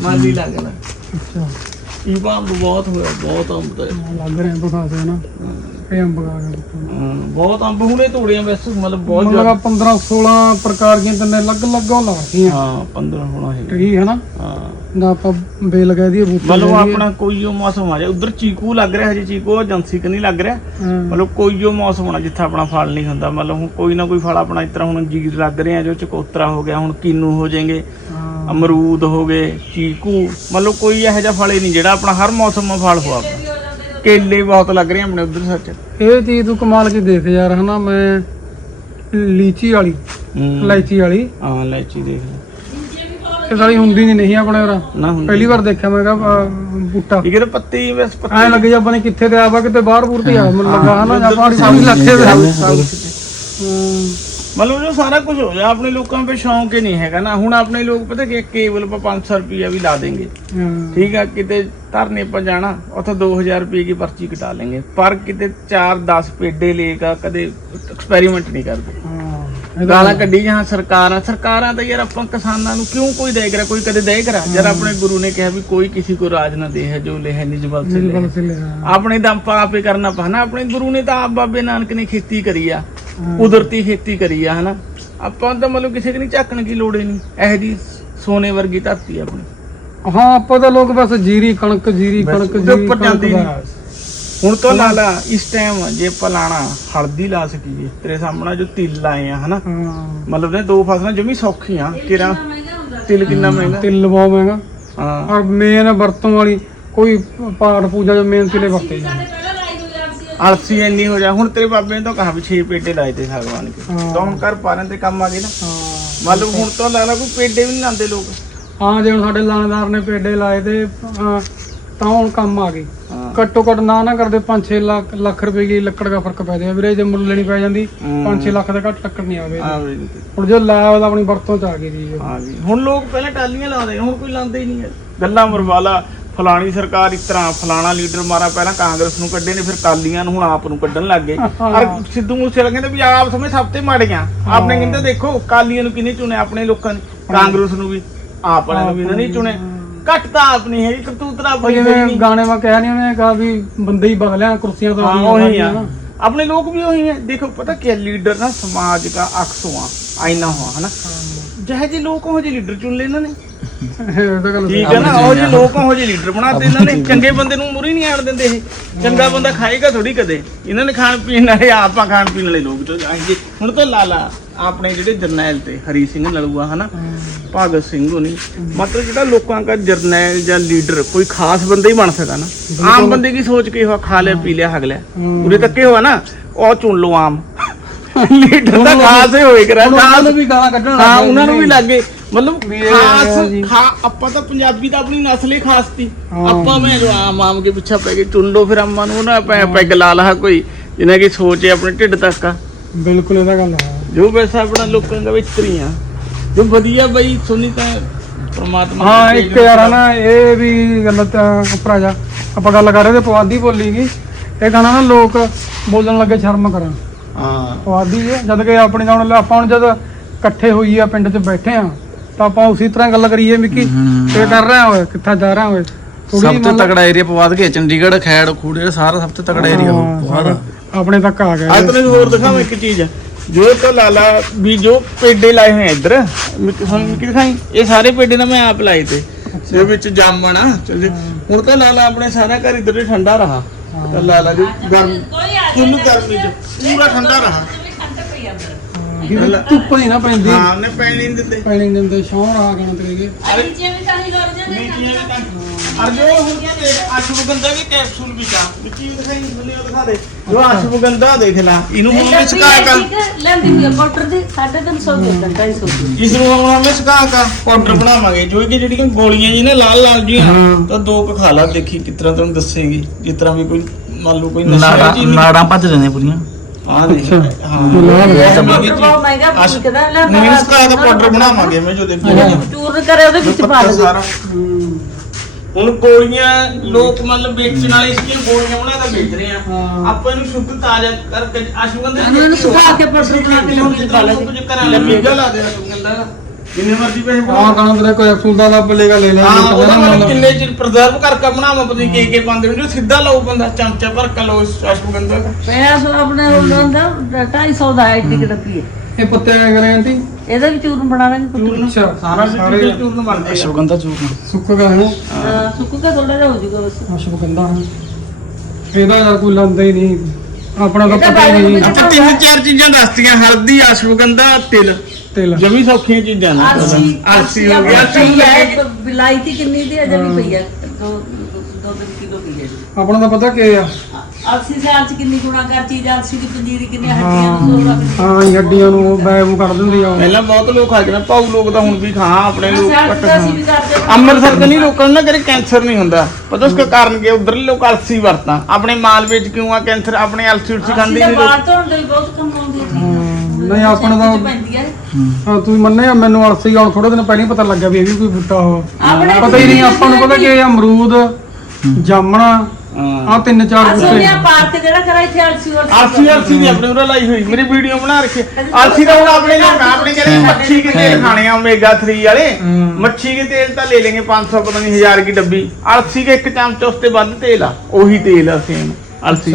ਮਾਲੀ ਲੱਗ ਗਿਆ ਅੱਛਾ। ਇਹ ਬੰਬ ਬਹੁਤ ਹੋਇਆ ਬਹੁਤ ਅੰਬ ਤੇ ਲੱਗ ਰਿਹਾ ਬਖਾ ਦੇ ਨਾ। ਇਹ ਅੰਬ ਗਾ ਗਿਆ ਹਾਂ, ਬਹੁਤ ਅੰਬ ਹੁਣੇ ਤੋੜੀਆਂ ਵੈਸੇ ਮਤਲਬ ਬਹੁਤ ਜ਼ਿਆਦਾ। 15 16 ਪ੍ਰਕਾਰ ਦੀਆਂ ਤੰਨੇ ਅਲੱਗ ਅਲੱਗ ਉਹ ਲੱਗਦੀਆਂ ਹਾਂ 15 ਹੋਣਾ ਹੈ ਠੀਕ ਹੈ ਨਾ? ਹਾਂ। ਨਾ ਆਪਾਂ ਬੇਲ ਕਹਿ ਦਈਏ ਬੂਟੇ ਮਤਲਬ ਕਹਿ ਦਈਏ। ਆਪਣਾ ਕੋਈ ਜੋ ਮੌਸਮ ਆ ਜਾ ਉਧਰ ਚੀਕੂ ਲੱਗ ਰਿਹਾ ਹਜੇ ਚੀਕੂ ਏਜੰਸੀ ਕਿ ਨਹੀਂ ਲੱਗ ਰਿਹਾ। ਹਾਂ। ਮਤਲਬ ਕੋਈ ਜੋ ਮੌਸਮ ਹੋਣਾ ਜਿੱਥੇ ਆਪਣਾ ਫਲ ਨਹੀਂ ਹੁੰਦਾ। ਮਤਲਬ ਹੁਣ ਕੋਈ ਨਾ ਕੋਈ ਫਲ ਆਪਣਾ ਇਸ ਤਰ੍ਹਾਂ ਹੁਣ ਜੀਰ ਲੱਗ ਰਹੇ ਆ ਜੋ ਚਕੋਤਰਾ ਹੋ ਗਿਆ ਹੁਣ ਕੀਨੂ ਹੋ ਜਾਣਗੇ ਹਾਂ। ਅਮਰੂਦ ਹੋ ਗਏ ਚੀਕੂ। ਮਤਲਬ ਕੋਈ ਇਹੋ ਜਿਹਾ ਫਲ ਹੀ ਨਹੀਂ ਜਿਹੜਾ ਆਪਣਾ ਹਰ ਮੌਸਮ 'ਚ ਫਲ ਹੋਆ। ਆਪਣਾ ਕੇਲੇ ਬਹੁਤ ਲੱਗ ਰਹੇ ਆ ਆਪਣੇ ਉਧਰ ਸੱਚ। ਇਹ ਚੀਜ਼ ਤੂੰ ਕਮਾਲ ਕੇ ਦੇਖ ਯਾਰ ਹਨਾ ਮੈਂ ਲੀਚੀ ਵਾਲੀ ਹੂੰ। ਇਲਾਇਚੀ ਵਾਲੀ। ਹਾਂ ਲੈਚੀ ਦੇਖ ਲੈ। ਇਹ ਸਾਲੀ ਹੁੰਦੀ ਨਹੀਂ ਨਹੀਂ ਆਪਣੇ ਉਰਾ। ਨਾ ਹੁੰਦੀ। ਪਹਿਲੀ ਵਾਰ ਦੇਖਿਆ ਮੈਂ ਕਿਹਾ ਬੂਟਾ। ਇਹ ਕਿਤੇ ਪੱਤੀ ਬਸ ਪੱਤੀ ਐ ਲੱਗੇ ਜਾਂ ਨੇ ਕਿੱਥੇ ਤੇ ਆਵਾ ਕਿਤੇ ਬਾਹਰ ਬੂਰ ਤੇ ਆ ਮੈਨੂੰ ਲੱਗਾ ਹਨਾ ਜਾਂ ਸਾਰੀ ਲੱਖੇ ਦੇ ਹਾਂ। ਮਤਲਬ ਜੋ ਸਾਰਾ ਕੁਝ ਹੋ ਜਾ ਆਪਣੇ ਲੋਕਾਂ 'ਤੇ ਸ਼ੌਂਕ ਹੀ ਨਹੀਂ ਹੈਗਾ ਨਾ। ਹੁਣ ਆਪਣੇ ਲੋਕ ਪਤਾ ਕੀ ਕੇਵਲ ਆਪਾਂ 500 ਰੁਪਿਆ ਵੀ ਲਾ ਦੇਂਗੇ ਹਾਂ। ਠੀਕ ਆ ਕਿਤੇ ਧਰਨੇ ਪਰ ਜਾਣਾ ਉੱਥੇ 2000 ਰੁਪਏ ਦੀ ਪਰਚੀ ਕਟਾ ਲੈਂਗੇ ਪਰ ਕਿਤੇ 4 10 ਪੇਡੇ ਲੇਗਾ ਕਦੇ ਐਕਸਪੈਰੀਮੈਂਟ ਨਹੀਂ ਕਰਦੇ। ਹਾਂ। ਗਾਲਾਂ ਕੱਢੀ ਜਾਂ ਸਰਕਾਰਾਂ। ਸਰਕਾਰਾਂ ਤਾਂ ਯਾਰ ਆਪਾਂ ਕਿਸਾਨਾਂ ਨੂੰ ਕਿਉਂ ਕੋਈ ਦੇ ਕਰਾ ਕੋਈ ਕਦੇ ਦੇ ਕਰਾ ਜਦ ਆਪਣੇ ਗੁਰੂ ਨੇ ਕਿਹਾ ਵੀ ਕੋਈ ਕਿਸੇ ਕੋ ਰਾਜ ਨਾ ਦੇ ਹੈ ਜੋ ਸੇ ਲੈ ਗੱਲ ਸੀ ਲਿਆ ਆਪਣੇ ਦਮ ਪਾ ਆਪੇ ਕਰਨਾ ਪਾਣਾ ਆਪਣੇ ਗੁਰੂ ਨੇ ਤਾਂ ਆਪ ਬਾਬੇ ਨਾਨਕ ਨੇ ਖੇਤੀ ਕਰੀ ਆ। ਹਾਂ। ਕੁਦਰਤੀ ਖੇਤੀ ਕਰੀ ਆ ਹਨਾ? ਆਪਾਂ ਤਾਂ ਮਤਲਬ ਕਿਸੇ ਕਿ ਨਹੀਂ ਝਾਕਣ ਦੀ ਲੋੜ ਹੀ ਨਹੀਂ। ਇਹ ਜੀ ਸੋਨੇ ਵਰਗੀ ਧਰਤੀ ਆ ਆਪਣੀ। ਹਾਂ ਆਪਾਂ ਤਾਂ ਲੋਕ ਬਸ ਜੀਰੀ ਕਣਕ ਜੀਰੀ ਕਣਕ ਉਹਦੇ ਜੀਰੀ ਉੱਪਰ ਕਣਕ ਜਾਂਦੀ ਬਸ। ਹੁਣ ਤੋਂ ਲਾ ਲਾ ਇਸ ਟਾਈਮ ਜੇ ਪਲਾਣਾ ਹਲਦੀ ਲਾ ਸਕੀਏ। ਤੇਰੇ ਸਾਹਮਣੇ ਜੋ ਤਿਲ ਆਏ ਆ ਹਨਾ? ਹਾਂ। ਮਤਲਬ ਨੇ ਦੋ ਫਸਲਾਂ ਜਮੀ ਸੌਖੀਆਂ। ਕਿਰਾ ਤਿਲ ਕਿੰਨਾ ਮਹਿੰਗਾ? ਤਿਲ ਬਹੁਤ ਮਹਿੰਗਾ। ਹਾਂ। ਔਰ ਮੇਨ ਵਰਤੋਂ ਵਾਲੀ। ਕੋਈ ਪਾਠ ਪੂਜਾ ਜੋ ਮੇਨ ਤਿਲੇ ਵਰਤੇ ਜਾਂਦੇ। ਅਲਸੀ ਇੰਨੀ ਹੋ ਜਾ ਹੁਣ ਤੇਰੇ ਬਾਬੇ ਨੇ ਤਾਂ ਕਹਾ ਵੀ 6 ਪੇਡੇ ਲਾਏ ਤੇ ਸਾਗਵਾਨ ਕੇ। ਹਾਂ। ਤਾਂ ਹੁਣ ਘਰ ਪਾਰਨ ਤੇ ਕੰਮ ਆ ਗਏ ਨਾ। ਹਾਂ ਮਤਲਬ ਹੁਣ ਤਾਂ ਲਾ ਲਾ ਕੋਈ ਪੇਡੇ ਵੀ ਨਹੀਂ ਲਾਉਂਦੇ ਲੋਕ। ਹਾਂ ਜੇ ਹੁਣ ਸਾਡੇ ਲਾਣੇਦਾਰ ਨੇ ਪੇਡੇ ਲਾਏ ਤੇ ਅਹ, ਤਾਂ ਹੁਣ ਕੰਮ ਆ ਗਏ। ਹਾਂ। ਘੱਟੋ ਘੱਟ ਨਾ ਨਾ ਕਰਦੇ 5-6 ਲੱਖ ਲੱਖ ਰੁਪਏ ਦੀ ਲੱਕੜ ਦਾ ਫ਼ਰਕ ਪੈ ਜਾਵੇ। ਵੀਰੇ ਜੇ ਮੁੱਲ ਲੈਣੀ ਪੈ ਜਾਂਦੀ ਹੂੰ। 5-6 ਲੱਖ ਦਾ ਘੱਟ ਲੱਕੜ ਨਹੀਂ ਆਵੇ। ਆ ਵੀ ਹੁਣ ਜੋ ਲਾਇਆ ਉਹਦਾ ਆਪਣੀ ਵਰਤੋਂ ਚ ਆ ਗਈ ਜੀ। ਉਹ। ਆ ਹੁਣ ਲੋਕ ਪਹਿਲਾਂ ਟਾਲੀਆਂ ਲਾਉਂਦੇ ਹੁਣ ਕੋਈ ਲਾਉਂਦੇ ਹੀ ਨਹੀਂ ਹੈ। ਗੱਲਾਂ ਮਰਵਾਲਾ ਫਲਾਣੀ ਸਰਕਾਰ ਇਸ ਤਰ੍ਹਾਂ ਫਲਾਣਾ ਲੀਡਰ ਮਾਰਾ ਪਹਿਲਾਂ ਕਾਂਗਰਸ ਨੂੰ ਕੱਢੇ ਨੇ ਫਿਰ ਕਾਲੀਆਂ ਨੂੰ ਹੁਣ ਆਪ ਨੂੰ ਕੱਢਣ ਲੱਗ ਗਏ। ਔਰ ਸਿੱਧੂ ਮੂਸੇਵਾਲਾ ਕਹਿੰਦੇ ਵੀ ਆਪ ਸਮੇਂ ਸਭ ਤੇ ਮਾੜੀਆਂ ਆਪਣੇ ਕਹਿੰਦੇ ਦੇਖੋ ਕਾਲੀਆਂ ਨੂੰ ਕਿਹਨੇ ਚੁਣਿਆ ਆਪਣੇ ਲੋਕਾਂ ਨੇ? ਕਾਂਗਰਸ ਨੂੰ ਵੀ ਆਪ ਵਾਲਿਆਂ ਨੂੰ ਵੀ ਇਹਨਾਂ ਨੇ ਹੀ। ਚੁਣਿਆ। ਘੱਟ ਤਾਂ ਆਪ ਨਹੀਂ ਹੈਗੀ ਕਰਤੂਤ ਹੈ ਹੀ ਜਿਵੇਂ ਨਹੀਂ ਗਾਣੇ ਮੈਂ ਕਹਿ ਨਹੀਂ ਉਹਨੇ ਕਹਾ ਵੀ ਬੰਦੇ ਹੀ ਬਦਲਿਆ ਕੁਰਸੀਆਂ ਤੋਂ ਹਾਂ ਉਹੀ ਆ। ਨਾ। ਆਪਣੇ ਲੋਕ ਵੀ ਉਹੀ ਹੈ ਦੇਖੋ ਪਤਾ ਕੀ ਲੀਡਰ ਨਾ ਸਮਾਜ ਦਾ ਅਕਸ ਹੁਆ ਆਇਨਾ ਹੁਆ ਹਨਾ? ਜਿਹੇ ਲੋਕ ਉਹ ਜਿਹੇ ਲੀਡਰ ਚੁਣ ਇਹਨਾਂ ਨੇ। ਠੀਕ ਹੈ ਨਾ ਉਹ ਜਿਹੇ ਲੋਕ ਉਹ ਜਿਹੇ ਲੀਡਰ ਬਣਾਤੇ ਇਹਨਾਂ ਨੇ ਚੰਗੇ ਬੰਦੇ ਨੂੰ ਮੁਰੀ ਨਹੀਂ ਆਣ ਦਿੰਦੇ ਇਹ। ਚੰਗਾ ਬੰਦਾ ਖਾਏਗਾ ਥੋੜੀ ਕਦੇ। ਇਹਨਾਂ ਨੇ ਖਾਣ ਪੀਣ ਵਾਲੇ ਆਪਾਂ ਖਾਣ ਪੀਣ ਵਾਲੇ ਲੋਕ ਤੋਂ ਆਏਗੇ। ਹੁਣ ਤਾਂ ਲਾਲਾ ਆਪਣੇ ਜਿਹੜੇ ਜਰਨੈਲ ਤੇ ਹਰੀ ਸਿੰਘ ਨਲੂਆ ਹਨਾ? ਭਗਤ ਸਿੰਘ ਹੋਣੀ। ਮਤਲਬ ਜਿਹੜਾ ਲੋਕਾਂ ਦਾ ਜਰਨੈਲ ਜਾਂ ਲੀਡਰ ਕੋਈ ਖਾਸ ਬੰਦਾ ਹੀ ਬਣ ਸਕਦਾ ਨਾ। ਆਮ ਬੰਦੇ ਕੀ ਸੋਚ ਕੇ ਹੋਆ ਖਾ ਲਿਆ ਪੀ ਲਿਆ ਹਗ ਲਿਆ। ਉਰੇ ਤੱਕੇ ਹੋਆ ਨਾ ਉਹ ਚੁਣ ਲਓ ਆਮ। ਲੀਡਰ ਤਾਂ ਖਾਸ ਹੀ ਹੋਏ ਕਰਾ ਉਹਨਾਂ ਨੂੰ ਵੀ ਗਾਲਾਂ ਕੱਢਣ ਲੱਗ ਹਾਂ ਉਹਨਾਂ ਨੂੰ ਵੀ ਜੀ। ਲੱਗੇ ਮਤਲਬ ਵੀ ਇਹ ਖਾਸ ਜੀ। ਖਾ ਆਪਾਂ ਤਾਂ ਪੰਜਾਬੀ ਤਾਂ ਆਪਣੀ ਨਸਲ ਹੀ ਖਾਸ ਤੀ ਹਾਂ। ਆਪਾਂ ਮੈਂ ਆਮ ਆਮ ਕੇ ਪਿੱਛੇ ਪੈ ਗਏ ਲਓ ਫਿਰ ਅੰਮਾਂ ਨੂੰ ਉਹਨਾਂ ਪੈ ਪੈਗ ਲਾ ਲਾ ਕੋਈ ਜਿਹਨਾਂ ਕੀ ਸੋਚ ਹੈ ਆਪਣੇ ਢਿੱਡ ਤੱਕ ਆ। ਬਿਲਕੁਲ ਇਹਦਾ ਗੱਲ ਹੈ। ਜੋ ਵੈਸਾ ਆਪਣਾ ਲੋਕਾਂ ਦਾ ਵਿਤਰੀ ਆ। ਜੋ ਵਧੀਆ ਬਈ ਸੁਣੀ ਤਾਂ ਪ੍ਰਮਾਤਮਾ ਹਾਂ ਦੇ ਇੱਕ ਯਾਰ ਨਾ ਇਹ ਵੀ ਗਲਤ ਉੱਪਰ ਆ ਜਾ। ਆਪਾਂ ਗੱਲ ਕਰ ਰਹੇ ਤੇ ਪਵਾਦੀ ਬੋਲੀ ਗਈ। ਇਹ ਗਾਣਾ ਨਾ ਲੋਕ ਬੋਲਣ ਲੱਗੇ ਸ਼ਰਮ ਕਰਨ। ਹਾਂ। ਪਵਾਦੀ ਹੈ ਜਦ ਕਿ ਆਪਣੀ ਤਾਂ ਹੁਣ ਆਪਾਂ ਹੁਣ ਜਦ ਇਕੱਠੇ ਹੋਈ ਆ ਪਿੰਡ 'ਚ ਬੈਠੇ ਆ ਤਾਂ ਆਪਾਂ ਉਸੇ ਤਰ੍ਹਾਂ ਗੱਲ ਕਰੀਏ ਮਿੱਕੀ। ਤੇ ਕਰ ਰਿਹਾ ਹੋਏ ਕਿੱਥਾ ਜਾ ਰਿਹਾ ਹੋਏ। ਸਭ ਤੋਂ ਤਕੜਾ ਏਰੀਆ ਪਵਾਦ ਕੇ ਚੰਡੀਗੜ੍ਹ ਖੈੜ ਖੂੜੇ ਸਾਰਾ ਸਭ ਤੋਂ ਤਕੜਾ ਏਰੀਆ ਪਵਾਦ। ਆਪਣੇ ਤੱਕ ਆ ਗਿਆ। ਅੱਜ ਤੈਨੂੰ ਹੋਰ ਦਿਖਾਵਾਂ ਇੱਕ ਚੀਜ਼। ਜੋ ਤਾਂ ਲਾਲਾ ਵੀ ਜੋ ਪੇਡੇ ਲਾਏ ਹੋਏ ਆ ਇੱਧਰ ਸਾਨੂੰ ਕੀ ਦਿਖਾਈ। ਇਹ ਸਾਰੇ ਪੇਡੇ ਨਾ ਮੈਂ ਆਪ ਲਾਏ ਤੇ। ਜੋ ਵਿੱਚ ਜਾਮਣ ਆ ਚੱਲ ਹੁਣ ਤਾਂ ਲਾਲਾ ਆਪਣੇ ਸਾਰਾ ਘਰ ਇੱਧਰ ਠੰਡਾ ਰਹਾ। ਤਾਂ ਲਾਲਾ ਜੀ ਗਰਮ ਕੁੱਲ ਗਰਮੀ ਚ ਪੂਰਾ ਠੰਡਾ ਰਹਾ। ਕਿਉਂਕਿ ਧੁੱਪ ਨਹੀਂ ਨਾ ਪੈਂਦੀ। ਹਾਂ ਉਹਨੇ ਪੈਣੀ ਨਹੀਂ ਦਿੱਤੇ। ਪੈਣੀ ਦਿੰਦੇ ਸ਼ੌਂ ਰਹਾ ਗਾਣਾ ਤੇ ਗਏ ਨੀਚੀਆਂ ਵੀ ਤਾਂ ਅਰ ਜੋ ਹੁਣ ਅਸ਼ਵਗੰਧਾ ਦੇ ਕੈਪਸੂਲ ਵੀ ਤਾਂ। ਵਿੱਕੀ ਦਿਖਾਈ ਬੰਦੇ ਉਹ ਦਿਖਾ ਦੇ। ਜੋ ਅਸ਼ਵਗੰਧਾ ਦੇਖ ਲੈ ਇਹਨੂੰ ਹੁਣ ਮੈਂ ਸੁਕਾ ਕੇ ਲੈਂਦੀ ਹੋਈ ਪਾਊਡਰ ਦੀ 350 ਦੇ ਦਿੰਦਾ 250 ਇਸ ਨੂੰ ਹੁਣ ਮੈਂ ਸੁਕਾ ਕੇ ਪਾਊਡਰ ਬਣਾਵਾਂਗੇ। ਜੋ ਕਿ ਜਿਹੜੀਆਂ ਗੋਲੀਆਂ ਜੀ ਨੇ ਲਾਲ ਲਾਲ। ਤਾਂ ਦੋ ਕੁ ਖਾ ਲਾ ਦੇਖੀ ਕਿਸ ਤਰ੍ਹਾਂ ਤੈਨੂੰ ਦੱਸੇਗੀ ਜਿਸ ਤਰ੍ਹਾਂ ਵੀ ਕੋਈ ਮੰਨ ਲਓ ਕੋਈ ਨਸ਼ਾ ਨਾੜਾਂ ਭੱਜ ਜਾਂਦੀਆਂ ਪੂਰੀਆਂ। ਹਾਂ ਦੇਖ। ਹਾਂ। ਬਹੁਤ ਮਹਿੰਗਾ ਵਿਕਦਾ ਲੈ ਸੁਕਾ ਕੇ ਪਾਊਡਰ ਬਣਾਵਾਂਗੇ ਮੈਂ ਜੋ ਦੇਖੋ। ਚੂਰਨ ਕਰੇ ਉਹਦੇ ਵਿੱਚ ਪਾ ਦੇ। ਸਾਰਾ। ਹੁਣ ਗੋਲੀਆਂ ਲੋਕ ਮਤਲਬ ਵੇਚਣ ਵਾਲੇ ਇਸ ਗੋਲੀਆਂ ਉਹਨਾਂ ਦਾ ਵੇਚ ਰਹੇ ਆ। ਹਾਂ। ਆਪਾਂ ਇਹਨੂੰ ਸ਼ੁੱਧ ਤਾਜ਼ਾ ਕਰਕੇ ਅਸ਼ਵਗੰਧਾ ਇਹਨੂੰ ਇਹਨੂੰ ਸੁਕਾ ਕੇ ਪਾਊਡਰ ਬਣਾ ਕੇ ਲੋਕ ਪਾ ਲੈ ਕੁਝ ਘਰਾਂ ਲੈ ਮੀਗਾ ਲਾ ਦੇ ਅਸ਼ਵਗੰਧਾ। ਜਿੰਨੇ ਮਰਜ਼ੀ ਪੈਸੇ ਹਾਂ ਬਣਾ ਕਹਾਂ ਤੇਰੇ ਕੋਈ ਐਕਸੂਲ ਦਾ ਲੱਭ ਲੇਗਾ ਲੈ ਲੈ ਹਾਂ ਉਹਦਾ ਮਤਲਬ ਕਿੰਨੇ ਚਿਰ ਪ੍ਰੀਜ਼ਰਵ ਕਰਕੇ ਬਣਾਵਾਂ ਪਤਾ ਨਹੀਂ ਕੀ ਕੀ ਪਾਉਂਦੇ ਨੇ ਜੋ ਸਿੱਧਾ ਲਾਓ ਬੰਦਾ ਚਮਚਾ ਭਰ ਕੇ ਲਓ ਇਸ ਅਸ਼ਵਗੰਧਾ ਦਾ। ਪਿਆ ਸੋ ਆਪਣੇ ਉਹਨਾਂ ਦਾ 250 ਦਾ ਕਿ ਡੱਬੀ ਹੈ। ਇਹ ਪੱਤੇ ਆ ਗਏ ਆਂਟੀ? ਇਹਦਾ ਵੀ ਚੂਰਨ ਬਣਾ ਲਾਂਗੇ ਕੁੱਟ ਅੱਛਾ। ਸਾਰਾ ਸਾਰੇ ਚੂਰਨ ਬਣ ਜਾਏਗਾ। ਅਸ਼ਵਗੰਧਾ ਚੂਰਨ। ਸੁੱਕ ਗਿਆ ਹੈ ਸੁੱਕ ਕੇ ਥੋੜਾ ਜਿਹਾ ਹੋ ਜਾਊਗਾ ਬਸ। ਅਸ਼ਵਗੰਧਾ ਇਹਦਾ ਯਾਰ ਕੋਈ ਲੰਦਾ ਹੀ ਨਹੀਂ। ਆਪਣਾ ਤਾਂ ਪਤਾ ਹੀ ਨਹੀਂ। ਆਪਾਂ ਤਿੰਨ ਚਾਰ ਚੀਜ਼ਾਂ ਦੱਸਤੀਆਂ ਹਲਦੀ ਅਸ਼ਵਗੰਧਾ ਤਿਲ। ਤੇਲ। ਜਮੀ ਸੌਖੀਆਂ ਚੀਜ਼ਾਂ ਨੇ। ਆਲਸੀ ਹੋ ਗਿਆ ਪਈ ਹੈ ਬਿਲਾਇਤੀ ਕਿੰਨੀ ਦੀ ਅਜੇ ਵੀ ਪਈ ਹੈ। ਦੋ ਦੋ ਤਿੰਨ ਕਿਲੋ ਪਈ ਹੈ। ਆਪਣਾ ਤਾਂ ਪਤਾ ਕੀ ਆ? ਅਲਸੀ ਸਾਲ ਚ ਕਿੰਨੀ ਗੁਣਾ ਕਰ ਚੀਜ਼ ਅਲਸੀ ਦੀ ਪੰਜੀਰੀ ਕਿੰਨੀ ਹੱਡੀਆਂ ਨੂੰ ਸੋਲਾ ਹਾਂ ਇਹ ਹੱਡੀਆਂ ਨੂੰ ਬੈਬ ਕੱਢ ਦਿੰਦੀ ਆ ਉਹ। ਪਹਿਲਾਂ ਬਹੁਤ ਲੋਕ ਖਾ ਜਾਂਦੇ ਪਾਉ ਲੋਕ ਤਾਂ ਹੁਣ ਵੀ ਖਾ ਆਪਣੇ ਲੋਕ ਸਿਆਲ ਘੱਟ ਚ ਅਸੀਂ ਵੀ ਖਾਣ ਕਰਦੇ ਹਾਂ। ਅੰਮ੍ਰਿਤਸਰ ਦੇ ਨਹੀਂ ਲੋਕਾਂ ਨੂੰ ਨਾ ਕਰੇ ਕੈਂਸਰ ਨਹੀਂ ਹੁੰਦਾ। ਪਤਾ ਉਸका ਕਾਰਨ ਕੀ ਉਧਰਲੇ ਲੋਕ ਅਲਸੀ ਵਰਤਾਂ। ਆਪਣੇ ਮਾਲਵੇ ਚ ਕਿਉਂ ਆ ਕੈਂਸਰ? ਆਪਣੇ ਅਲਸੀ ਉਲਸੀ ਖਾਂਦੇ ਨਹੀਂ ਤਾਂ ਲੋਕ। ਬਾਹਰ ਤੋਂ ਹੁੰਦੇ ਵੀ ਬਹੁਤ ਕੰਮ ਆਉਂਦੀ ਹੈ ਨਹੀਂ, ਆਪਣਾ ਤਾਂ- ਪੈਂਦੀ ਹੈ ਹਾਂ ਤੁਸੀਂ ਮੰਨਿਆ ਮੈਨੂੰ ਅਲਸੀ ਆਉਣ ਥੋੜੇ ਦਿਨ ਪਹਿਲਾਂ ਹੀ ਪਤਾ ਲੱਗਿਆ ਵੀ ਇਹ ਵੀ ਕੋਈ ਬੂਟਾ ਹੋ ਆਪਣੇ ਪਤਾ ਹੀ ਨਹੀਂ ਆਪਾਂ ਨੂੰ ਪਤਾ ਕਿ ਇਹ ਅਮਰੂਦ ਜਾਮਣਾ ਆ ਦਾ ਹੁਣ ਆਪਣੇ ਨਾਲ ਆਪਣੇ ਜਿਹੜੇ ਮੱਛੀ ਦੇ ਤੇਲ ਖਾਣੇ ਆ ਓਮੇਗਾ 3 ਵਾਲੇ। ਮੱਛੀ ਦੇ ਤੇਲ ਤਾਂ ਲੈ ਲੇਗੇ 500 ਪਤਾ ਨਹੀਂ 1000 ਕੀ ਡੱਬੀ। ਆਰਸੀ ਦੇ ਇੱਕ ਚਮਚ ਉਸ ਤੇ ਵੱਧ ਤੇਲ ਆ। ਉਹੀ ਤੇਲ ਆ ਸੇਮ ਅਲਸੀ